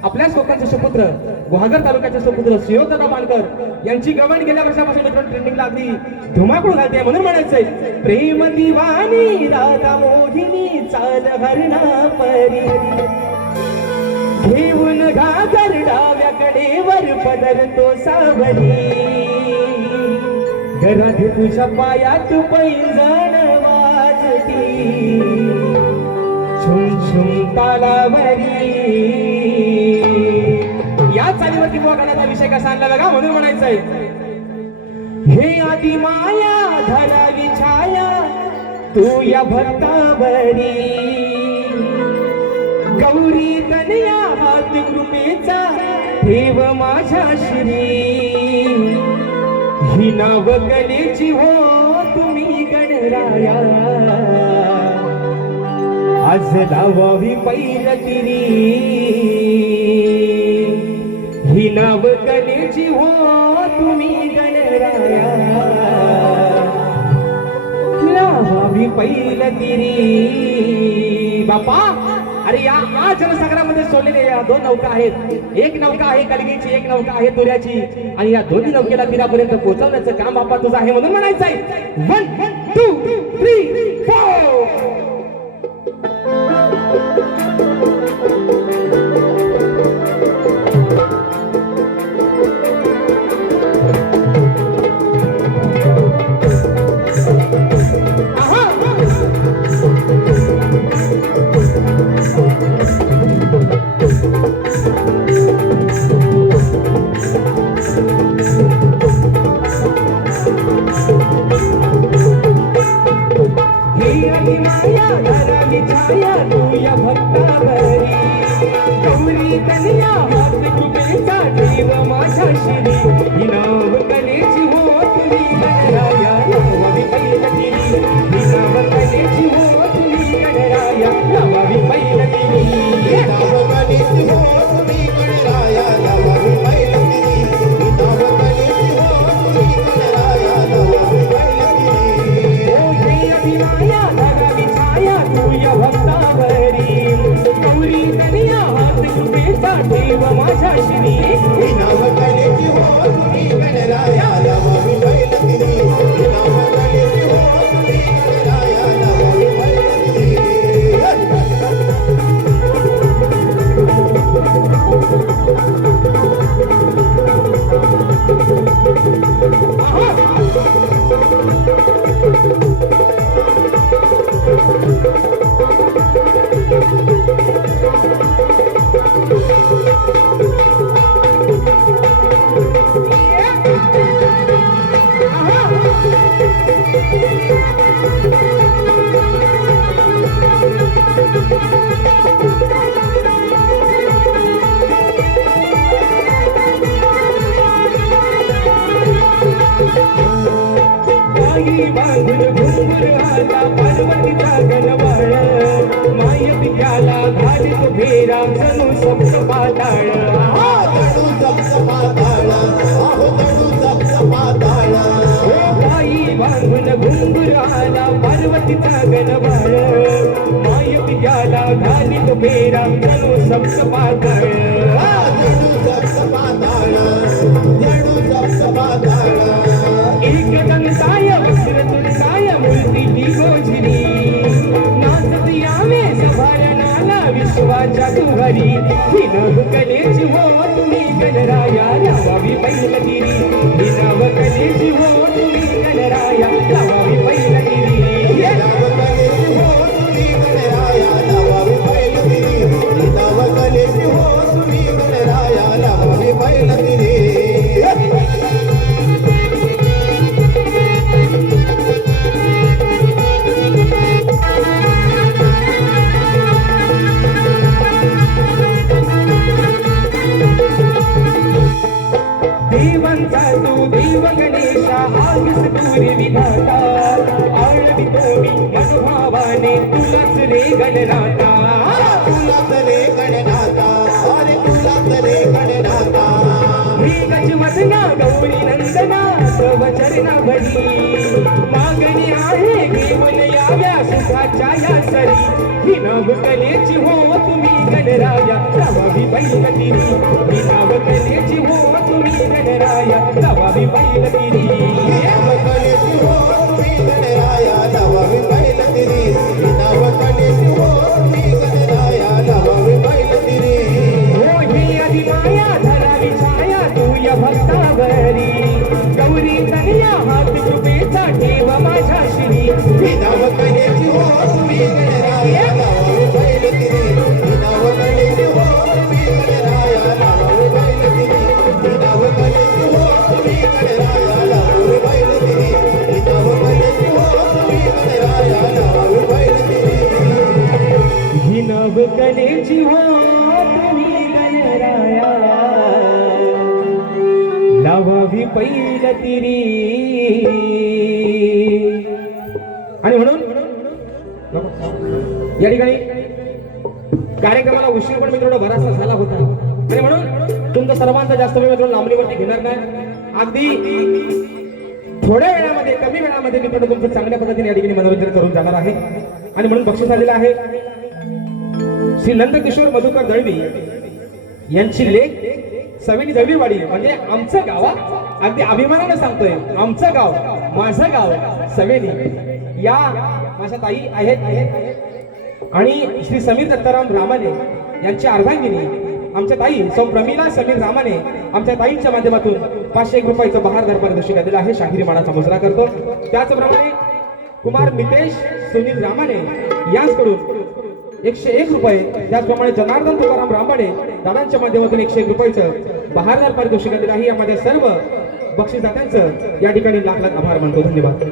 आपल्याच लोकांचे सुपुत्र, गुहागर तालुक्याचे सुपुत्र सिंहोदरराव मानकर यांची गवंड गेल्या वर्षापासून मित्रांनो ट्रेंडिंगला अगदी धुमाकूळ घालते. म्हणून म्हणायचंय, प्रेम दिवानी राधा मोहिनी चाल हरणा परी, घेऊन घागर डाव्याकडे वर पदरतो सावली, घरात तुझ्या पायात पैंजण वाजती, झुम झुम तालावरी. या चालीवरती बुवा गाण्याचा विषय कसा आणला बघा. म्हणून म्हणायचंय, हे आदि माया धरावी छाया तू या भक्तावरी, गौरी तनया हात कृपेचा ठेव माझ्या श्री, ही नाव कलेची हो तुम्ही गणराया, आज लावावी पैलगिरी, ही नाव कलेची हो तुम्ही गणराया, लावावी पैलगिरी. बापा, अरे या जनसागरामध्ये सोडलेल्या या दोन नौका आहेत. एक नौका आहे कलगीची, एक नौका आहे तुऱ्याची, आणि या दोन्ही नौकेला तीरापर्यंत पोहोचवण्याचं काम बापा तुझं आहे. म्हणून म्हणायचंय, 1 2 3 4. माया धरावी छाया तू या भक्तावरी, गौरी कन्या हात कृपेचा ठेव माझ्या श्री, ही नाव कलेची हो तुम्ही गणराया, लावावी पैलगिरी, ही नाव कलेची हो तुम्ही गणराया, लावावी पैलगिरी, नाव कलेची हो तुम्ही गणराया, लावावी पैलगिरी, नाव कलेची हो तुम्ही गणराया, लावावी पैलगिरी. ओ हे अभिमाया धरावी छाया तू या भक्तावरी, गौरी कन्या हात कृपेचा ठेव माझ्या श्री, ही नाव कलेची हो तुम्ही गणराया, लावावी पैलगिरी, नाव कलेची हो तुम्ही गणराया, लावावी पैलगिरी. बांधून घुंगूर आला पार्वतीचा गणवाळ, माय पित्याला घालीत फेरा जणू सप्त पाताळ. जणू सप्त पाताळ, अहो जणू सप्त पाताळ. ओ बाई बांधून घुंगूर आला पार्वतीचा गणवाळ, माय पित्याला घालीत फेरा जणू सप्त पाताळ. जणू सप्त पाताळ, जणू सप्त पाताळ. एक दंताय वक्रतुंडाय मूर्ती गोजरी, नाचत यावे सभारणाला विश्वाच्या तुहरी, ही नव कलेची हो तुम्ही गणराया, लावावी पैलगिरी, ही नव कलेची हो तुम्ही गणराया, लावावी पैलगिरी. नाव कलेची हो तुम्ही गणराया, लावावी पैलगिरी, नाव कलेची हो तुम्ही गणराया, लावावी पैलगिरी. देवांचा तू देव गणेशा, आगस दूर विधाता, आळवी तोडी मनोभावाने माने तुलाच रे गणराता तुलाच रे गणनाथा अरे तुलाच रे गणनाथा ही गजवदना गौरी नंदना तव चरणा भरी मागणी आहे घेऊन याव्या सुखाच्या या सरी ही नवकलेची हो तुम्ही गणराया तवावी बैलगिरी ही नवकलेची हो तुम्ही गणराया तवावी बैलगिरी नवकलेची हो तुम्ही गणराया नवावी बैलगिरी नवकलेची हो तुम्ही गणराया नवावी बैलगिरी हो ही आधी माया धरावी छाया तू या भक्तावरी गौरी तनिया हात कृपेचा ठेव माझ्या श्री नवकलेची हो तुम्ही गणराया नवावी बैलगिरी नवकलेची हो तुम्ही गणराया नवावी बैलगिरी नवकलेची हो तुम्ही गणराया नवावी बैलगिरी नवकलेची हो तुम्ही गणराया नवावी बैलगिरी ही नवकलेची हो तुम्ही गणराया लावावी पैल तिरी आणि म्हणून या ठिकाणी कार्यक्रमाला उशीर पण मित्रांनो बराचसा झाला होता आणि म्हणून तुमचा सर्वांचा जास्त वेळ मित्रांनो लांबणीवरती घेणार नाही अगदी थोड्या वेळामध्ये कमी वेळामध्ये मित्रांनो तुमचं चांगल्या पद्धतीने या ठिकाणी मनोरंजन करून जाणार आहे आणि म्हणून बक्षीस आलेलं आहे श्री नंदकिशोर मधुकर दळवी यांची लेख सवेनी दळवीवाडी म्हणजे आमचं गाव अगदी अभिमानाने सांगतोय आमचं गाव माझं गाव सवेनी या माझ्या ताई आहेत आणि श्री समीर दत्ताराम रामाने यांची अर्धांगिनी आमच्या ताई सौ प्रमिला समीर रामाने आमच्या ताईंच्या माध्यमातून 501 रुपयाचं बहारदार पारितोषिक दिलं आहे शाहिरी मानाचा मुजरा करतो त्याचप्रमाणे कुमार मितेश सुनील रामाने यांच्याकडून 101 रुपये त्याचप्रमाणे जनार्दन तुकाराम रामबाडे दादांच्या माध्यमातून 101 रुपयाचं बहारदार पारितोषिक दिलं आहे यामध्ये सर्व बक्षीसदात्यांचं या ठिकाणी लाख लाख आभार मानतो धन्यवाद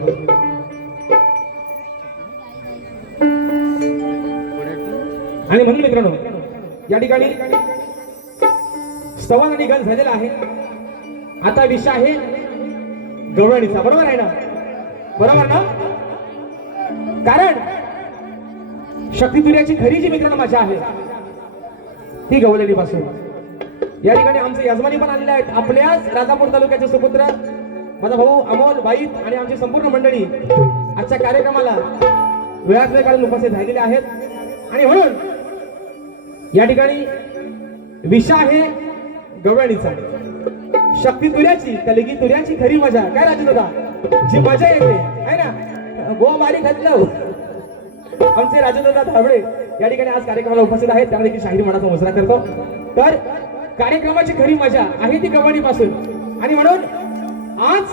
आणि म्हणून मित्रांनो या ठिकाणी स्तवन आणि गण झालेला आहे आता विषय आहे गवळणीचा बरोबर आहे ना बरोबर ना कारण शक्तितुर्याची खरी जी मित्रांनो मजा आहे ती गवळणी पासून या ठिकाणी आमचे यजमानी पण आलेले आहेत आपल्याच राजापूर तालुक्याचे सुपुत्र माझा भाऊ अमोल बाईत आणि आमची संपूर्ण मंडळी आजच्या कार्यक्रमाला वेळात वेळ काढून उपस्थित झालेले आहेत आणि म्हणून या ठिकाणी विषय आहे गवळणीचा शक्ती तुऱ्याची कलगी तुऱ्याची खरी मजा काय राजू दादा जी मजा येते आहे ना गो मारी घातलं आमचे राजूदादा धाबळे या ठिकाणी आज कार्यक्रमाला उपस्थित आहेत त्यामुळे देखील शाहिरी मनाचा मुजरा करतो तर कार्यक्रमाची खरी मजा आहे ती गवळणी पासून आणि म्हणून आज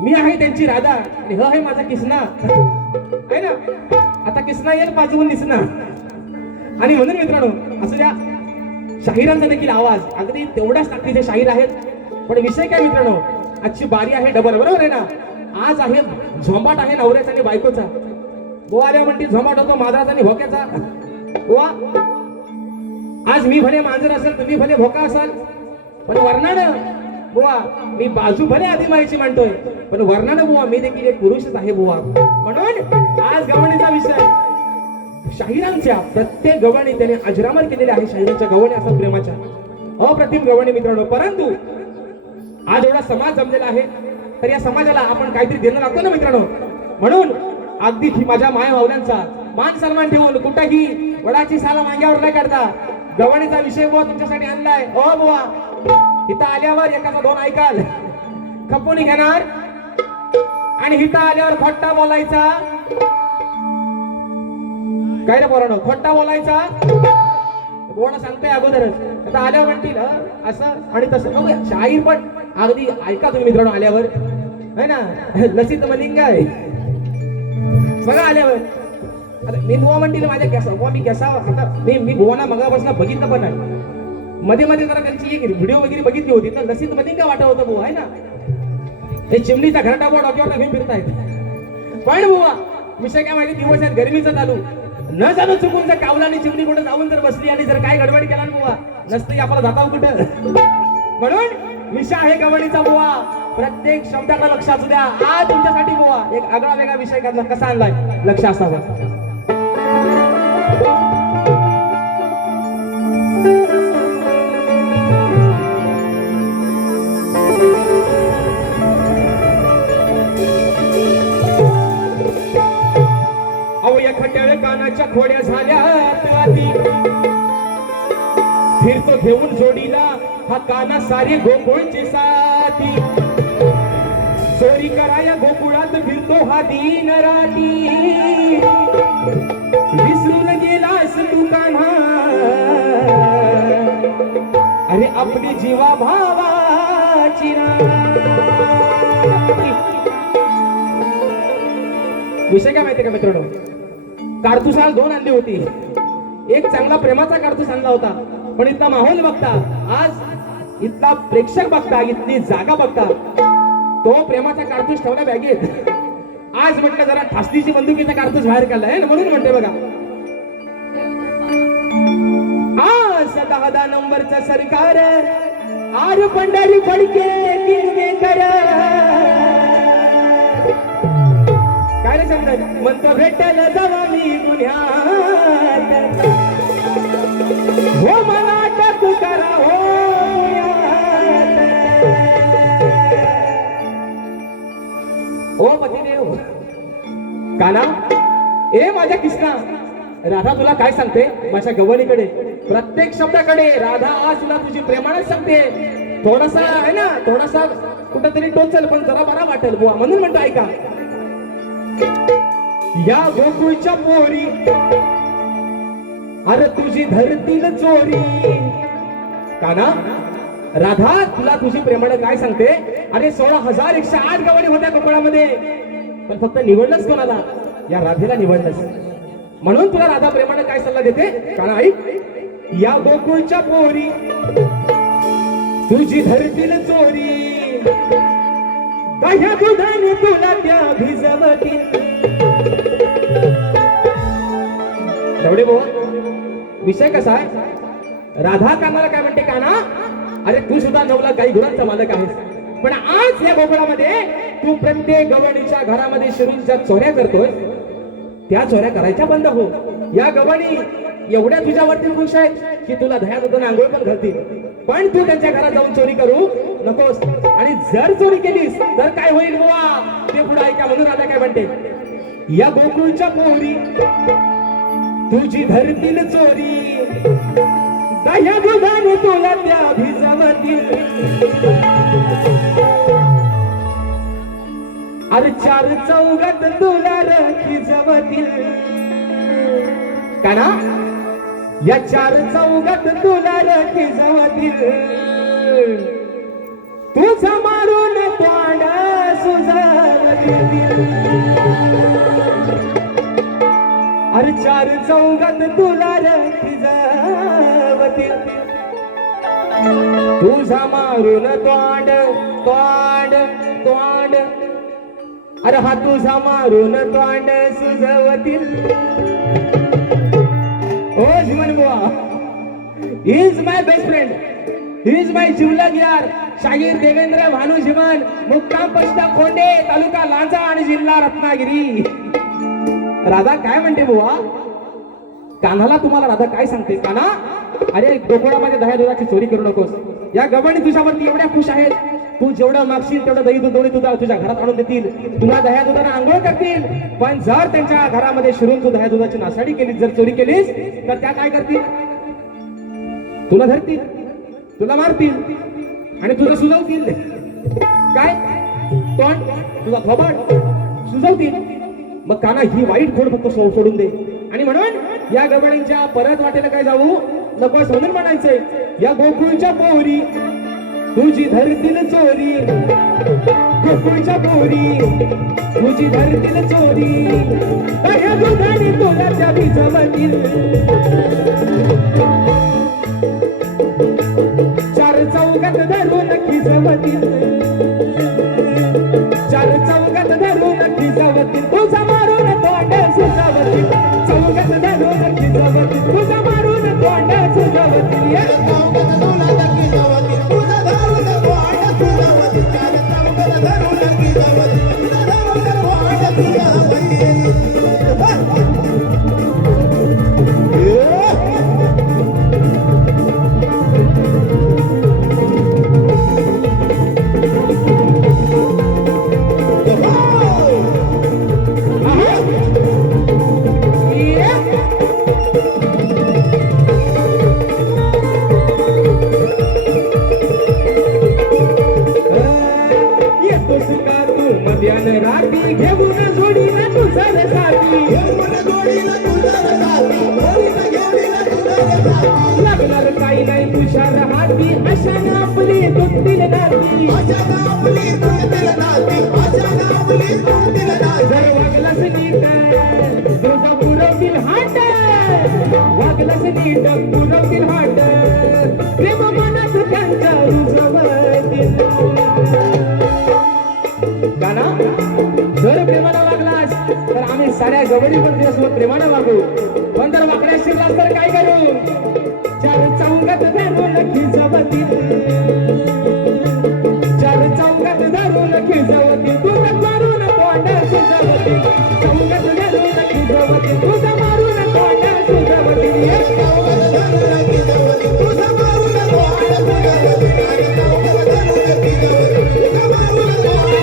मी आहे त्यांची राधा आणि ह आहे माझा किसना आहे ना आता किसना येईल पाचवून दिसणार आणि म्हणून मित्रांनो असं द्या शाहिरांचा देखील आवाज अगदी तेवढ्याच ताकदीचे शाहीर आहेत पण विषय काय मित्रांनो आजची बारी आहे डबल बरोबर आहे ना आज आहे झोंबाट आहे नवऱ्याचा आणि बायकोचा गोवाल्या म्हणती झोंबाट होतो मांजराचा आणि भोक्याचा गोवा आज मी भले मांजर असेल तुम्ही भले भोका असाल पण वर्णानं बुवा मी बाजू भले आदिमाईची म्हणतोय पण वर्णानं बुवा मी देखील एक पुरुषच आहे बुवा म्हणून आज गवळणीचा विषय शाहिरांच्या प्रत्येक गवळणी त्याने अजरामर केलेल्या आहे शाहिरांच्या गवळणी असतात प्रेमाच्या अप्रतिम गवळणी मित्रांनो परंतु आज एवढा समाज जमलेला आहे तर या समाजाला आपण काहीतरी देणं लागतो ना मित्रांनो म्हणून अगदी माझ्या माया माऊल्यांचा मान सन्मान ठेवून कुठेही वडाची साला मांग्यावर नाही काढता गवळणीचा विषय बुवा तुमच्यासाठी आणलाय ओ बुवा इथं आल्यावर एकाचा दोन ऐकाल खपून घेणार आणि इथं आल्यावर खोट्टा बोलायचा काय रे पोरांनो खोट्टा बोलायचा बोलणं सांगताय अगोदरच आता आल्यावर म्हणतील असं आणि तसं बघा शाहीर पण अगदी ऐका तुम्ही मित्रांनो आल्यावर है ना लसित मलिंग आहे बघा आल्यावर आता मी गोवा म्हणतील माझ्या केसा गोवा मी केसा आता मी गोवाना मगापासून बघितलं पण आहे मध्ये मध्ये जरा त्यांची एक व्हिडिओ वगैरे बघितली होती तर लसित मलिंग काय वाटत होतं बुवा आहे ना हे चिमणीचा घरटा बोर्ड डोक्यावर घेऊन फिरतायत पण बुवा विषय काय माहिती दिवस आहेत गरमीचा चालू न जाणून चुकून जर कावलाने चिमणी कुठे जाऊन जर बसली आणि जर काय गडबड केला ना बुवा नसतं आपल्याला जाता कुठं म्हणून विषय आहे गवळीचा बुवा. प्रत्येक शब्दाकडे लक्ष असू द्या. आज तुमच्यासाठी बुवा एक आगळा वेगळा विषय कसा आणलाय, लक्ष असावं. अहो या खट्याळ कानाच्या खोड्या झाल्यात माती, फिरतो घेऊन जोडीला हा काना सारी गोकुळची साथी. चोरी कराया गोकुळात फिरतो हा दीन राती, विसरून गेलास तू कान्हा अरे आपली जीवा भावाची राती. विषय काय माहितीये का मित्रांनो, कारतूसाला 2 आणली होती. एक चांगला प्रेमाचा कारतूस आणला होता, पण इथला माहोल बघता, आज इथला प्रेक्षक बघता, इथली जागा बघता, तो प्रेमाचा कारतूस ठेवला बॅगेत. आज म्हटलं जरा ठासलीची बंदुकीचा कारतूस बाहेर काढलाय ना, म्हणून म्हणते बघा. आज 10 नंबरचा सरकार आर पंढरी फडके किरवेकर. काय रे समजत म्हणतो भेटायला जावा मी गुन्ह्यात, हो मला अटक करा हो गुन्ह्यात. ओ पतिदेव काना, ए माझ्या कृष्णा, राधा तुला काय सांगते माझ्या गवळीकडे, प्रत्येक शब्दाकडे राधा आज तुला तुझी प्रेमानेच सांगते. थोडासा आहे ना, थोडासा कुठंतरी टोचल पण जरा बरा वाटेल बुवा, म्हणून म्हणतो ऐका. या गोकुळच्या पोरी अरे तुझी धरतील चोरी. काना, राधा तुला तुझी प्रेमाने काय सांगते, अरे 16,108 गवळी होत्या गोकुळामध्ये, पण फक्त निवडलंच कोणाला, या राधेला निवडलंच. म्हणून तुला राधा प्रेमाने काय सल्ला देते, काना ऐक. या गोकुळच्या पोरी तुझी धरतील चोरी, दह्या दुधाने तुला त्या भिजवतील. एवढे बोल. विषय कसा आहे, राधा कानाला काय म्हणते, काना अरे तू सुद्धा 9 लाख गाई गुरांचा मालक आहेस, पण आज या गोकुळामध्ये तू प्रत्येक गवळीच्या घरामध्ये शिरून ज्या चोऱ्या करतोय, त्या चोऱ्या करायच्या बंद हो. या गवळी एवढ्या तुझ्यावरती खुश आहेत की तुला दह्या दुधाने आंघोळ पण घालतील, पण तू त्यांच्या घरात जाऊन चोरी करू नकोस. आणि जर चोरी केलीस तर काय होईल बुवा, ते पुढे ऐका. म्हणून राधा काय म्हणते, या गोकुळच्या पोरी तुझी धरतील चोरी, दह्या दुधाने तुला त्या भिजवतील. अरे 4 चौघात तुला खिजवतील. काना, या 4 चौघात तुला खिजवतील. तुझा मारून तोंड सुजवतील. अरे 4 चौघात तुला खिजवतील. तुझा मारून तोंड तोंड तोंड, अरे हा तुझा मारून तोंड सुजवतील. ओ Jeevan Buwa, he is my best friend, he is my जिवलग यार, शाहीर देवेंद्र भानू जीवन, मुक्काम पश्चिम खोंडे, तालुका लांजा आणि जिल्हा रत्नागिरी. राधा काय म्हणते बुवा, कान्हाला तुम्हाला राधा काय सांगते, काना अरे गोकुळामध्ये दह्या दुधाची चोरी करू नकोस. या गवळणी तुझ्यावरती एवढ्या खुश आहेत, तू जेवढं मागशील तेवढं दही दूध तुझ्या घरात आणून देतील, तुला दह्या दुधाने आंघोळ करतील. पण जर त्यांच्या घरामध्ये शिरून तू दह्या दुधाची नासाडी केलीस, जर चोरी केलीस, तर त्या काय करतील, तुला धरतील, तुला मारतील आणि तुझं सुजवतील. काय तोंड, तुझा थोबाड सुजवतील. मग काना ही वाईट खोड फक्त सोडून दे. आणि म्हणून या गवळींच्या परत वाटेला काय जाऊ नकोस, म्हणून म्हणायचंय, या गोकुळच्या पोरी तुझी धरतील चोरी, गोकुळच्या पोरी तुझी धरतील चोरी, दह्या दुधाने तुला त्या भिजवतील. 4 चौघात धरून खिजवतील. 4 चौघात धरून खिजवतील. तुझा मारून तोंड सुजवतील. चौघात धरून खिजवतील. तुझा मारून तोंड सुजवतील. चौघात तुला खिजवतील. तुझा धरून तोंड राती घेऊन जोडीला तुझं रे साथी घेऊन जोडीला तुझा साथी जोडीला तुझा साथी लागणार काही नाही तुझ्या राहती अशा आपली तुटतील नाती आशा आपली तुझील नाती आशा आपली तुझील नाती जर वागलास नीट तुझा पुरवतील हाट वागलास नीट पुरवतील हाट प्रेम मनात त्यांच्या रुजवतील गाना जर प्रेमानं वागलास तर आम्ही साऱ्या गवडी पण तुझ्यासोबत प्रेमानं वागू पण जर वाकड्या शिरलास तर काय करू चार चौकात धरून खिजवतील चार चौकात धरून खिजवतील तुझं मारून तोंड सुजवतील चौकात धरून खिजवतील तुझं मारून तोंड सुजवतील तुझा मारून तोंड सुजवतील आणि चौकात धरून खिजवतील तुझा मारून तोंड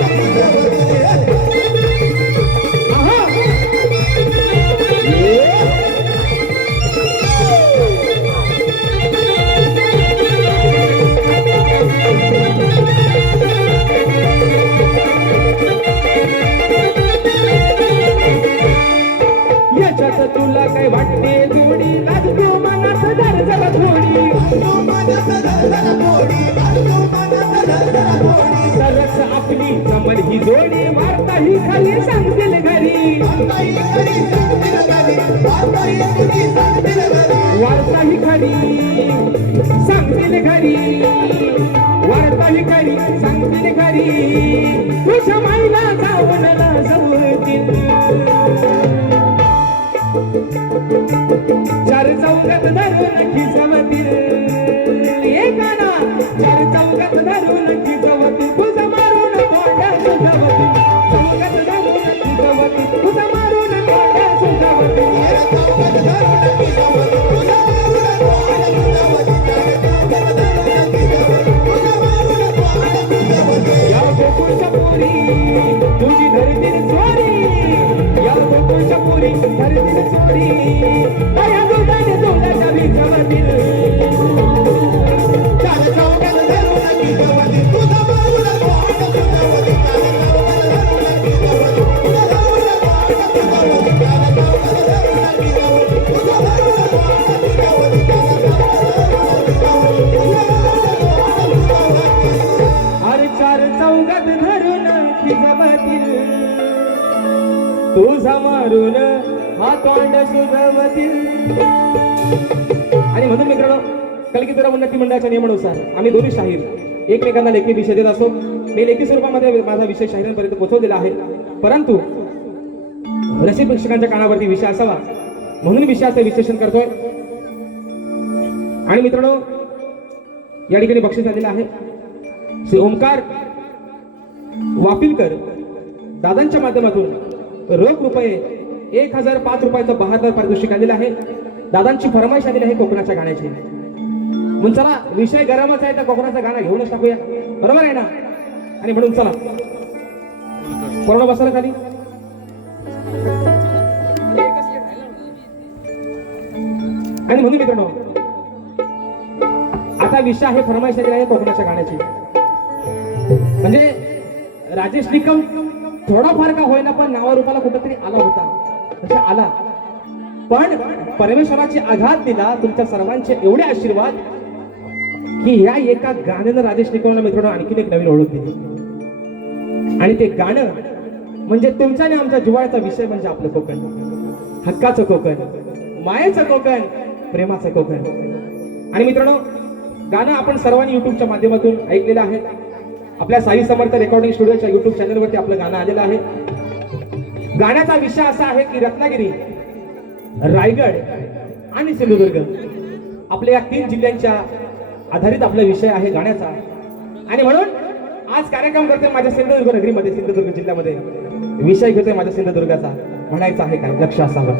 याच्यात तुला काय वाटते जोडी लागतो मनात दर्जला थोडी तरच आपली कमल ही जोडी वार्ता ही खाली सांगतील घरी वार्ता ही खरी सांगतील घरी वार्ता ही खरी सांगतील घरी तुझ्या माईला जाऊन जवळतील चार चौकात धरून खिजवतील एकाना चार चौकात धरून खिजवतील तुझं मारून तोंड सुजवतील चौकात धरून खिजवतील तुझं मारून तोंड सुजवतील या गोकुळच्या पुरी तुझी धरतील चोरी या गोकुळच्या पुरी धरतील चोरी या दुधाने तोंडाच्या भिजवतील चार चौकात धरून खिजवतील तुझा मारून तोंड सुजवतील तुझा मारून तोंड सुजवतील चार चौकात धरून खिजवतील तुझा मारून तोंड अरे चार चौकात धरून खिजवतील तुझा मारून हा तोंड सुजवतील आणि म्हणून मित्रांनो कलगीधर उन्नती मंडळाच्या नियमानुसार आम्ही दोन्ही शाहीर एकमेकांना लेखी विषय देत असतो मी लेखी स्वरूपामध्ये माझा विषय शाहिरांपर्यंत पोहोचवलेला आहे परंतु रसिक प्रेक्षकांच्या कानावरती विषय असावा म्हणून विषयाचं विश्लेषण करतोय आणि मित्रांनो या ठिकाणी बक्षीस आलेलं आहे श्री ओमकार वापिलकर दादांच्या माध्यमातून रोख रुपये 1005 रुपयाचं 72 पारितोषिक आलेलं आहे दादांची फरमाईश आलेली आहे कोकणाच्या गाण्याची म्हणून चला विषय गरमच आहे तर कोकणाचं गाणं घेऊनच टाकूया बरोबर आहे ना आणि म्हणून चला कोरोना बसायला खाली आणि म्हणून मित्रांनो आता विषय आहे फरमाईश आलेली आहे कोकणाच्या गाण्याची म्हणजे राजेश निकम थोडाफार का होईना पण नावारूपाला कुठंतरी आला होता म्हणजे आला पण परमेश्वराची आघात दिला तुमच्या सर्वांचे एवढे आशीर्वाद की या एका गाण्यानं राजेश निकमला मित्रांनो आणखीन एक नवीन ओळख दिली आणि ते गाणं म्हणजे तुमच्या आणि आमच्या जिव्हाळ्याचा विषय म्हणजे आपलं कोकण हक्काचं कोकण मायेचं कोकण प्रेमाचं कोकण आणि मित्रांनो गाणं आपण सर्वांनी युट्यूबच्या माध्यमातून ऐकलेलं आहे आपल्या साई समर्थ रेकॉर्डिंग स्टुडिओच्या युट्यूब चॅनलवरती आपलं गाणं आलेलं आहे गाण्याचा विषय असा आहे की रत्नागिरी रायगड आणि सिंधुदुर्ग आपल्या या 3 जिल्ह्यांच्या आधारित आपला विषय आहे गाण्याचा आणि म्हणून आज कार्यक्रम करतोय माझ्या सिंधुदुर्ग नगरीमध्ये सिंधुदुर्ग जिल्ह्यामध्ये विषय घेतोय माझ्या सिंधुदुर्गाचा म्हणायचा आहे काय लक्ष असावं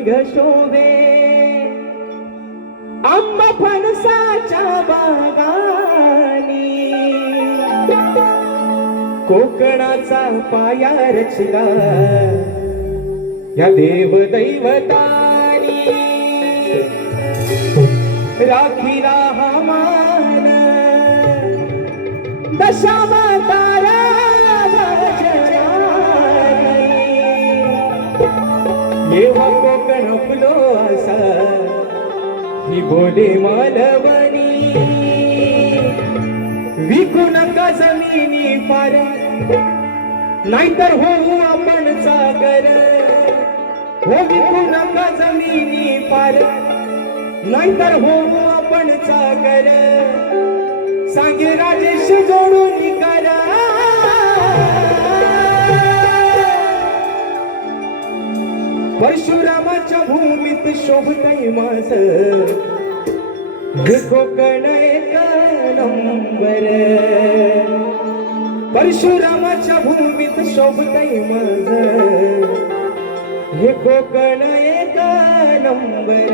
दुर्ग शोभे आंबा फणसाच्या बागानी कोकणाचा पाया रचला या देव दैवतानी राखीला हा मान दशावतारा येवा कोकण फुलो असा ही बोले मालवणी विकू नका जमिनी पार नाहीतर होऊ आपण सागर हो विकू नका जमिनी पार नाहीतर होऊ आपण सागर सांगे राजेश जोडून करा परशुरामाच्या भूमीत शोभतय माझ हे कोकण एक नंबर परशुरामाच्या भूमीत शोभतय माझ हे कोकण एक नंबर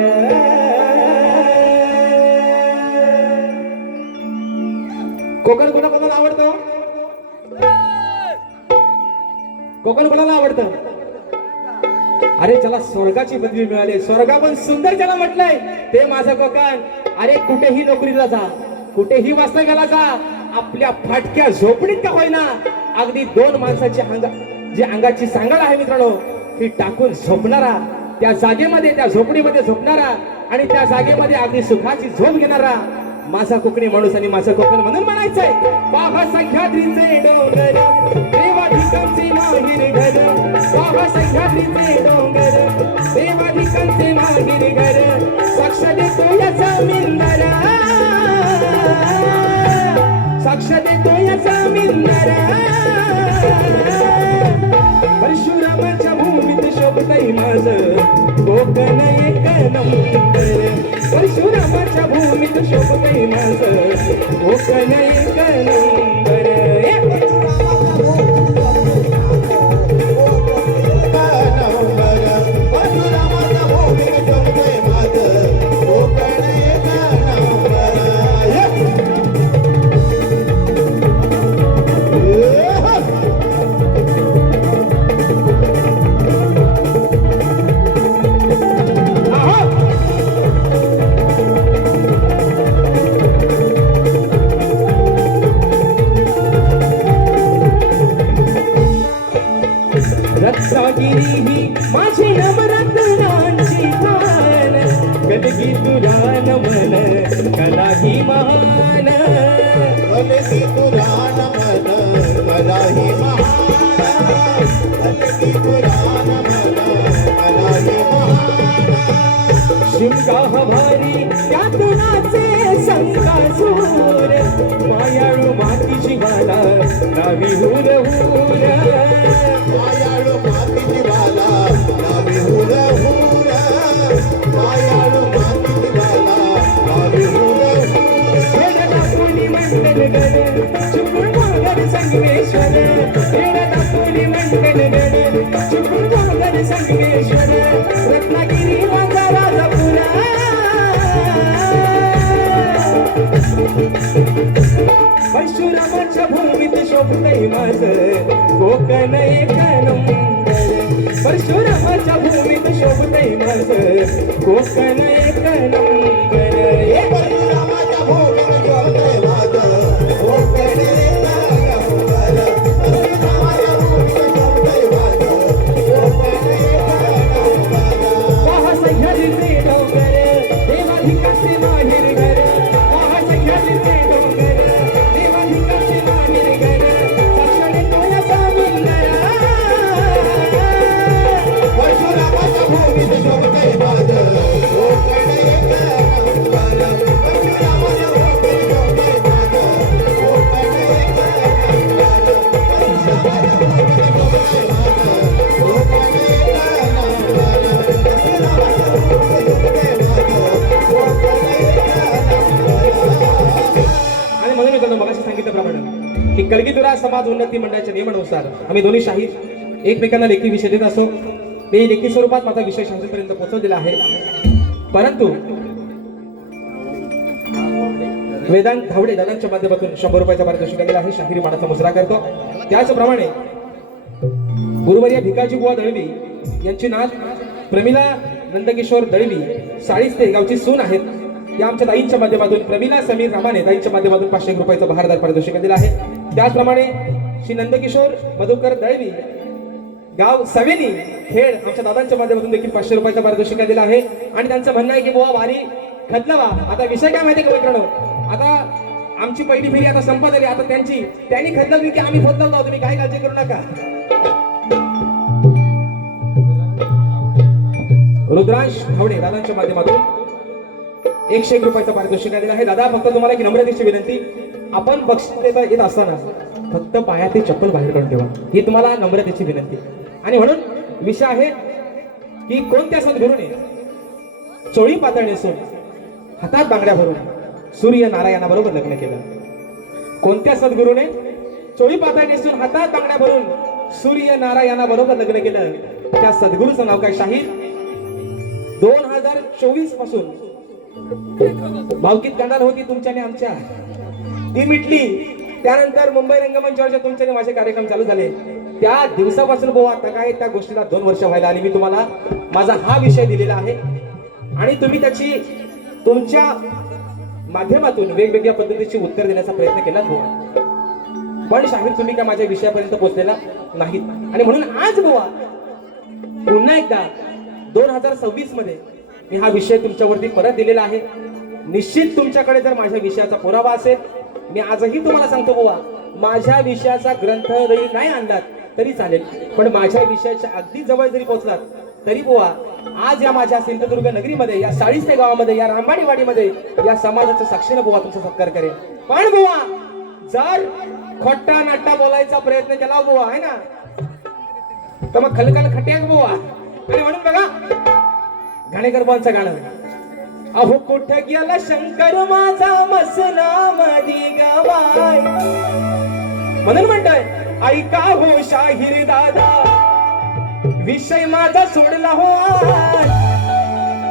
कोकण कोणाला आवडतं कोकण कोणाला आवडतं अरे त्याला स्वर्गाची पदवी मिळाली स्वर्गा पण सुंदर ज्याला म्हटलंय ते माझं कोकण अरे कुठेही नोकरीला जा कुठेही वास्तव्याला जा आपल्या फाटक्या झोपडीत का होईना अगदी दोन माणसाची जी अंगाची सांगड आहे मित्रांनो ती टाकून झोपणारा त्या जागेमध्ये त्या झोपडीमध्ये झोपणारा आणि त्या जागेमध्ये अगदी सुखाची झोप घेणारा माझा कोकणी माणूस आणि माझं कोकण म्हणून म्हणायचंय बाबा सह्याद्रीचे डोंगर देवाधिकांचे माहेर घर बाबा सह्याद्रीचे डोंगर देवाधिकांचे माहेर घर साक्ष देतो याचा मिंदर साक्ष देतो याचा मिंदर परशुरामाच्या भूमीत शोभतय माझं कोकण एक नंबर परशुरामाच्या भूमीत शोभतय माझं कोकण एक नंबर रत्नागिरी ही माझी नवरत्नांची खान कलगी तुरान मन कला ही महान कलगी तुरान मन कला ही महान कलगी तुरान मन कला ही महान शिमगा भारी त्यातुनाचे संकासूर मायाळू मातीची वाला नावी हुर हुर मायाळू मातीची वाला नावी हुर हुर मायाळू मातीची वाला नावी हुर दापोली मंडल गड चुकून भागर संगमेश्वर दापोली मंडल गड चुकून भागर संगमेश्वर रत्नागिरी माझा राजापुरा परशुरामाच्या भूमीत शोभतय माझं कोकण एक नंबर परशुरामाच्या भूमीत शोभतय माझं कोकण एक नंबर परशुरामाच्या भूमीत शोभतय माझं कोकण एक नंबर परशुरामाच्या भूमीत शोभतय माझं कोकण एक नंबर पहा सह्याद्रीचे डोंगर देवाधिकाचे माहेर घर पहा सह्याद्रीचे डोंगर देवाधिकाचे माहेर घर साक्षात तोयाचा मिलनारा परशुरामाच्या भूमीत शोभतय माझं कोकण एक नंबर परशुरामाच्या भूमीत शोभतय माझं कोकण एक नंबर परशुरामाच्या भूमीत शोभतय माझं कोकण एक नंबर परशुरामाच्या भूमीत शोभतय माझं कोकण एक नंबर आणि म्हणून मी त्यांना मगाशी सांगितल्याप्रमाणे की कलगीतुरा समाज उन्नती मंडळाच्या नियमानुसार आम्ही दोन्ही शाहीर एकमेकांना लेखी विषय देत असो मी लिखित स्वरूपात माझा विषय शांतपर्यंत पोहोचवलेला आहे. परंतु वेदांत धावडे दादांच्या माध्यमातून 100 रुपयाचा पारितोषिक आलेला आहे. शाहिरी मानाचा मुजरा करतो. त्याचप्रमाणे गुरुवर्य भिकाजी बुवा दळवी यांची नात प्रमिला नंदकिशोर दळवी साळीस्ते गावची सून आहेत. या आमच्या ताईंच्या माध्यमातून प्रमिला समीर रामाने ताईंच्या माध्यमातून 500 रुपयाचा बहारदार पारितोषिक दिला आहे. त्याचप्रमाणे श्री नंदकिशोर मधुकर दळवी गाव सवेनी खेड आमच्या दादांच्या माध्यमातून देखील 500 रुपयाचा पारितोषिक दिला आहे. आणि त्यांचं म्हणणं आहे की बुवा वारी खदलवा. आता विषय काय माहिती का मित्रांनो, आता आमची पहिली फेरी आता संपत आली. आता त्यांनी खदलवली की आम्ही खोदलवतो. तुम्ही काय काळजी करू नका. रुद्रांश धावडे दादांच्या माध्यमातून 101 रुपयाचा पारितोषिक दिला आहे. दादा फक्त तुम्हाला एक नम्रतेची विनंती, आपण बक्षीस देता येत असताना फक्त पायात चप्पल बाहेर काढून ठेवा, ही तुम्हाला नम्रतेची विनंती. आणि म्हणून विषय आहे की कोणत्या सद्गुरूने चोळी पातळ नेसून हातात बांगड्या भरून सूर्य नारायणाबरोबर लग्न केलं. कोणत्या सद्गुरूने चोळी पातळ नेसून हातात बांगड्या भरून सूर्य नारायणाबरोबर लग्न केलं, त्या सद्गुरूचं नाव काय? शाहीर 2024 पासून भावकीत गाणार होती तुमच्याने आमच्या, ती मिटली. त्यानंतर मुंबई रंगमंचावरच्या तुमच्याने माझे कार्यक्रम चालू झाले. त्या दिवसापासून भाऊ आता काय त्या गोष्टीला 2 वर्ष व्हायला आली. मी तुम्हाला माझा हा विषय दिलेला आहे आणि तुम्ही त्याची तुमच्या माध्यमातून वेगवेगळ्या पद्धतीची उत्तर देण्याचा प्रयत्न केला भाऊ. पण शाहीर तुम्ही काय माझ्या विषयापर्यंत पोहोचलेला नाहीत. आणि म्हणून आज बुवा पुन्हा एकदा 2026 मध्ये मी हा विषय तुमच्यावरती परत दिलेला आहे. निश्चित तुमच्याकडे जर माझ्या विषयाचा पुरावा असेल, मी आजही तुम्हाला सांगतो बुवा, माझ्या विषयाचा ग्रंथ जरी नाही आणलात तरी चालेल, पण माझ्या विषयाच्या अगदी जवळ जरी पोहोचलात तरी बुवा आज या माझ्या सिंधुदुर्ग नगरीमध्ये, या साळीस्ते गावामध्ये, या रामवाडीमध्ये या समाजाच्या साक्षीने बुवा तुमचा सत्कार करेल. पण बुवा जर खोटा नाट्टा बोलायचा प्रयत्न केला बुवा आहे ना, तर मग खलखल खट्याक बुवा. आणि म्हणून बघा घाणेकर बुवांचं गाणं, अहो कुठे गेला शंकर माझा मसना मधी गवाय, म्हणून म्हणतोय ऐका हो शाहीर दादा विषय माझा सोडला हो आज.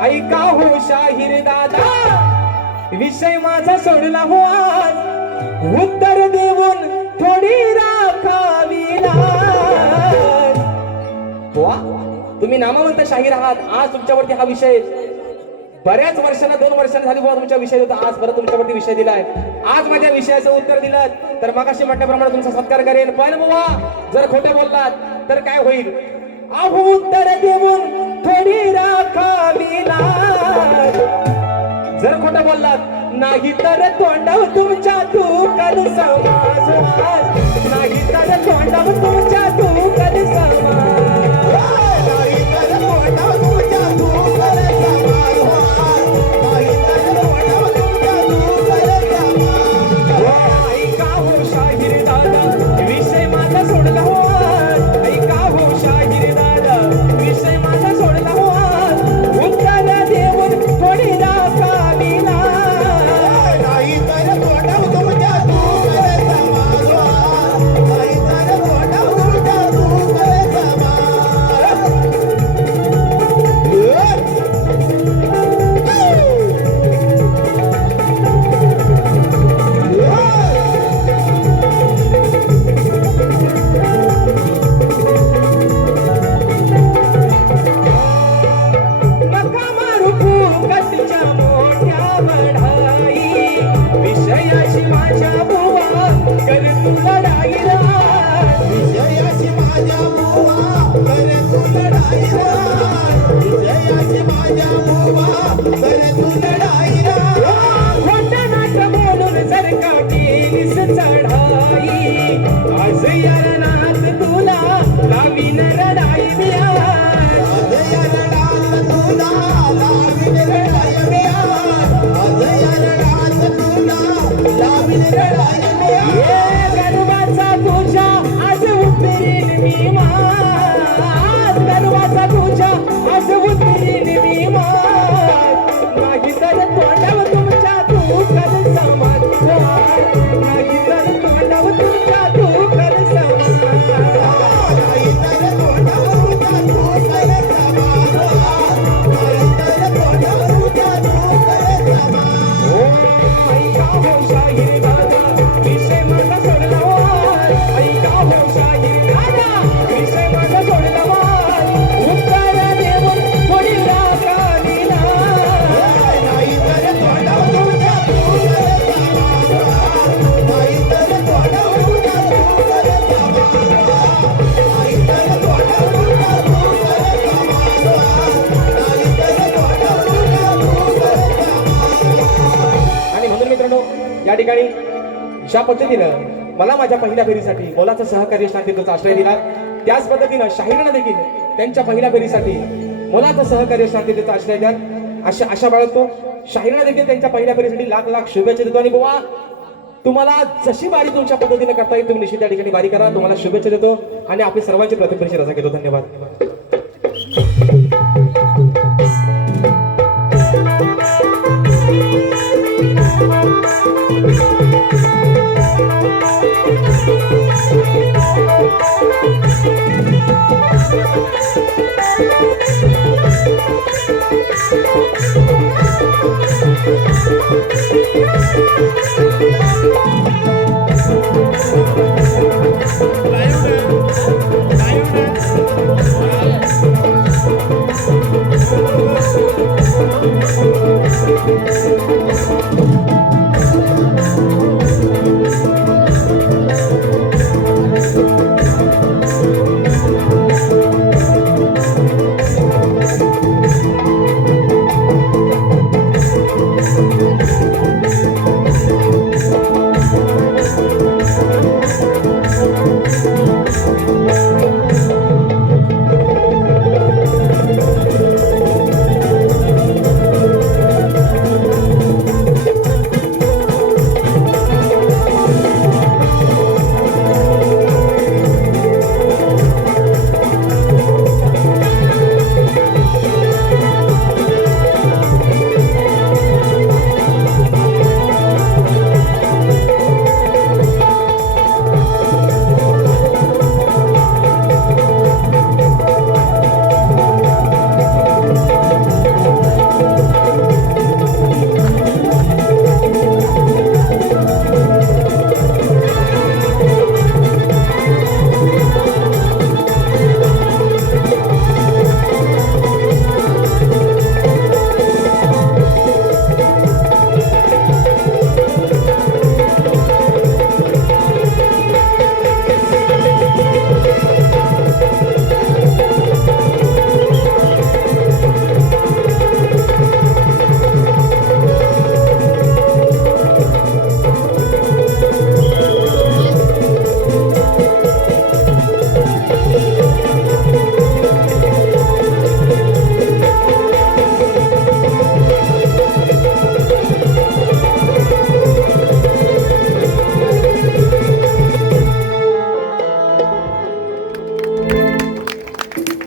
ऐका हो शाहीर दादा विषय माझा सोडला हो आज. उत्तर देऊन थोडी राखावी लाज. वा तुम्ही नामवंत शाहीर आहात. आज तुमच्यावरती हा विषय बऱ्याच वर्षांना 2 वर्षांना झाली बुवा तुमचा विषय होता. आज परत तुमच्यावरती विषय दिलाय. आज माझ्या विषयाचं उत्तर दिलं तर मगाशी म्हटल्याप्रमाणे तुमचा सत्कार करेन. पण बुवा जर खोटे बोललात तर काय होईल? अहो उत्तर देऊन थोडी राखावी लाज. जर खोटं बोललात नाही तर तोंडावर तुमच्या तूकल समाज. नाही तर तोंडावर तुमच्या तूकल समाज. ऐका हो शाहीर दादा विषय माझा सोडला हो आज. ऐका हो शाहीर दादा विषय माझा सोडला हो आज. उत्तर देऊन थोडी राखावी लाज. नाही तर तोंडावर तुमच्या तूकल समाज. नाही तर तोंडावर तुमच्या तूकल समाज. नका मारू फुकटच्या मोठ्या बढाई. विषयाशी माझ्या बुवा कर तू लढाई राज. विजयाची माझ्या बुवा कर तू लढाई राज. विजयाची माझ्या बुवा कर तू लढाई राज. खोटं नाट बोलून जर का केलीस चढाई, आज या रणात तुला लावीन रडाई व्याज. आज या रणात तुला लावीन रडाई व्याज. आज या रणात तुला लावीन रडाई व्याज. ये गर्वाचा तुझ्या आज उतरीन मी माज. गर्वाचा तुझ्या आज उतरीन मी माज. ज्या पद्धतीनं मला माझ्या पहिल्या फेरीसाठी मोलाचं सहकार्य शांततेचा आश्रय दिला, त्याच पद्धतीनं शाहीरांना देखील त्यांच्या पहिल्या फेरीसाठी मोलाचं सहकार्य शांततेचा आश्रय द्या आशा बाळगतो. शाहीरांना देखील त्यांच्या पहिल्या फेरीसाठी लाख लाख शुभेच्छा देतो. आणि बुवा तुम्हाला जशी बारी तुमच्या पद्धतीने करता येईल तुम्ही निश्चित त्या ठिकाणी बारी करा. तुम्हाला शुभेच्छा देतो आणि आपली सर्वांची प्रतिक्रिया रजा घेतो. धन्यवाद.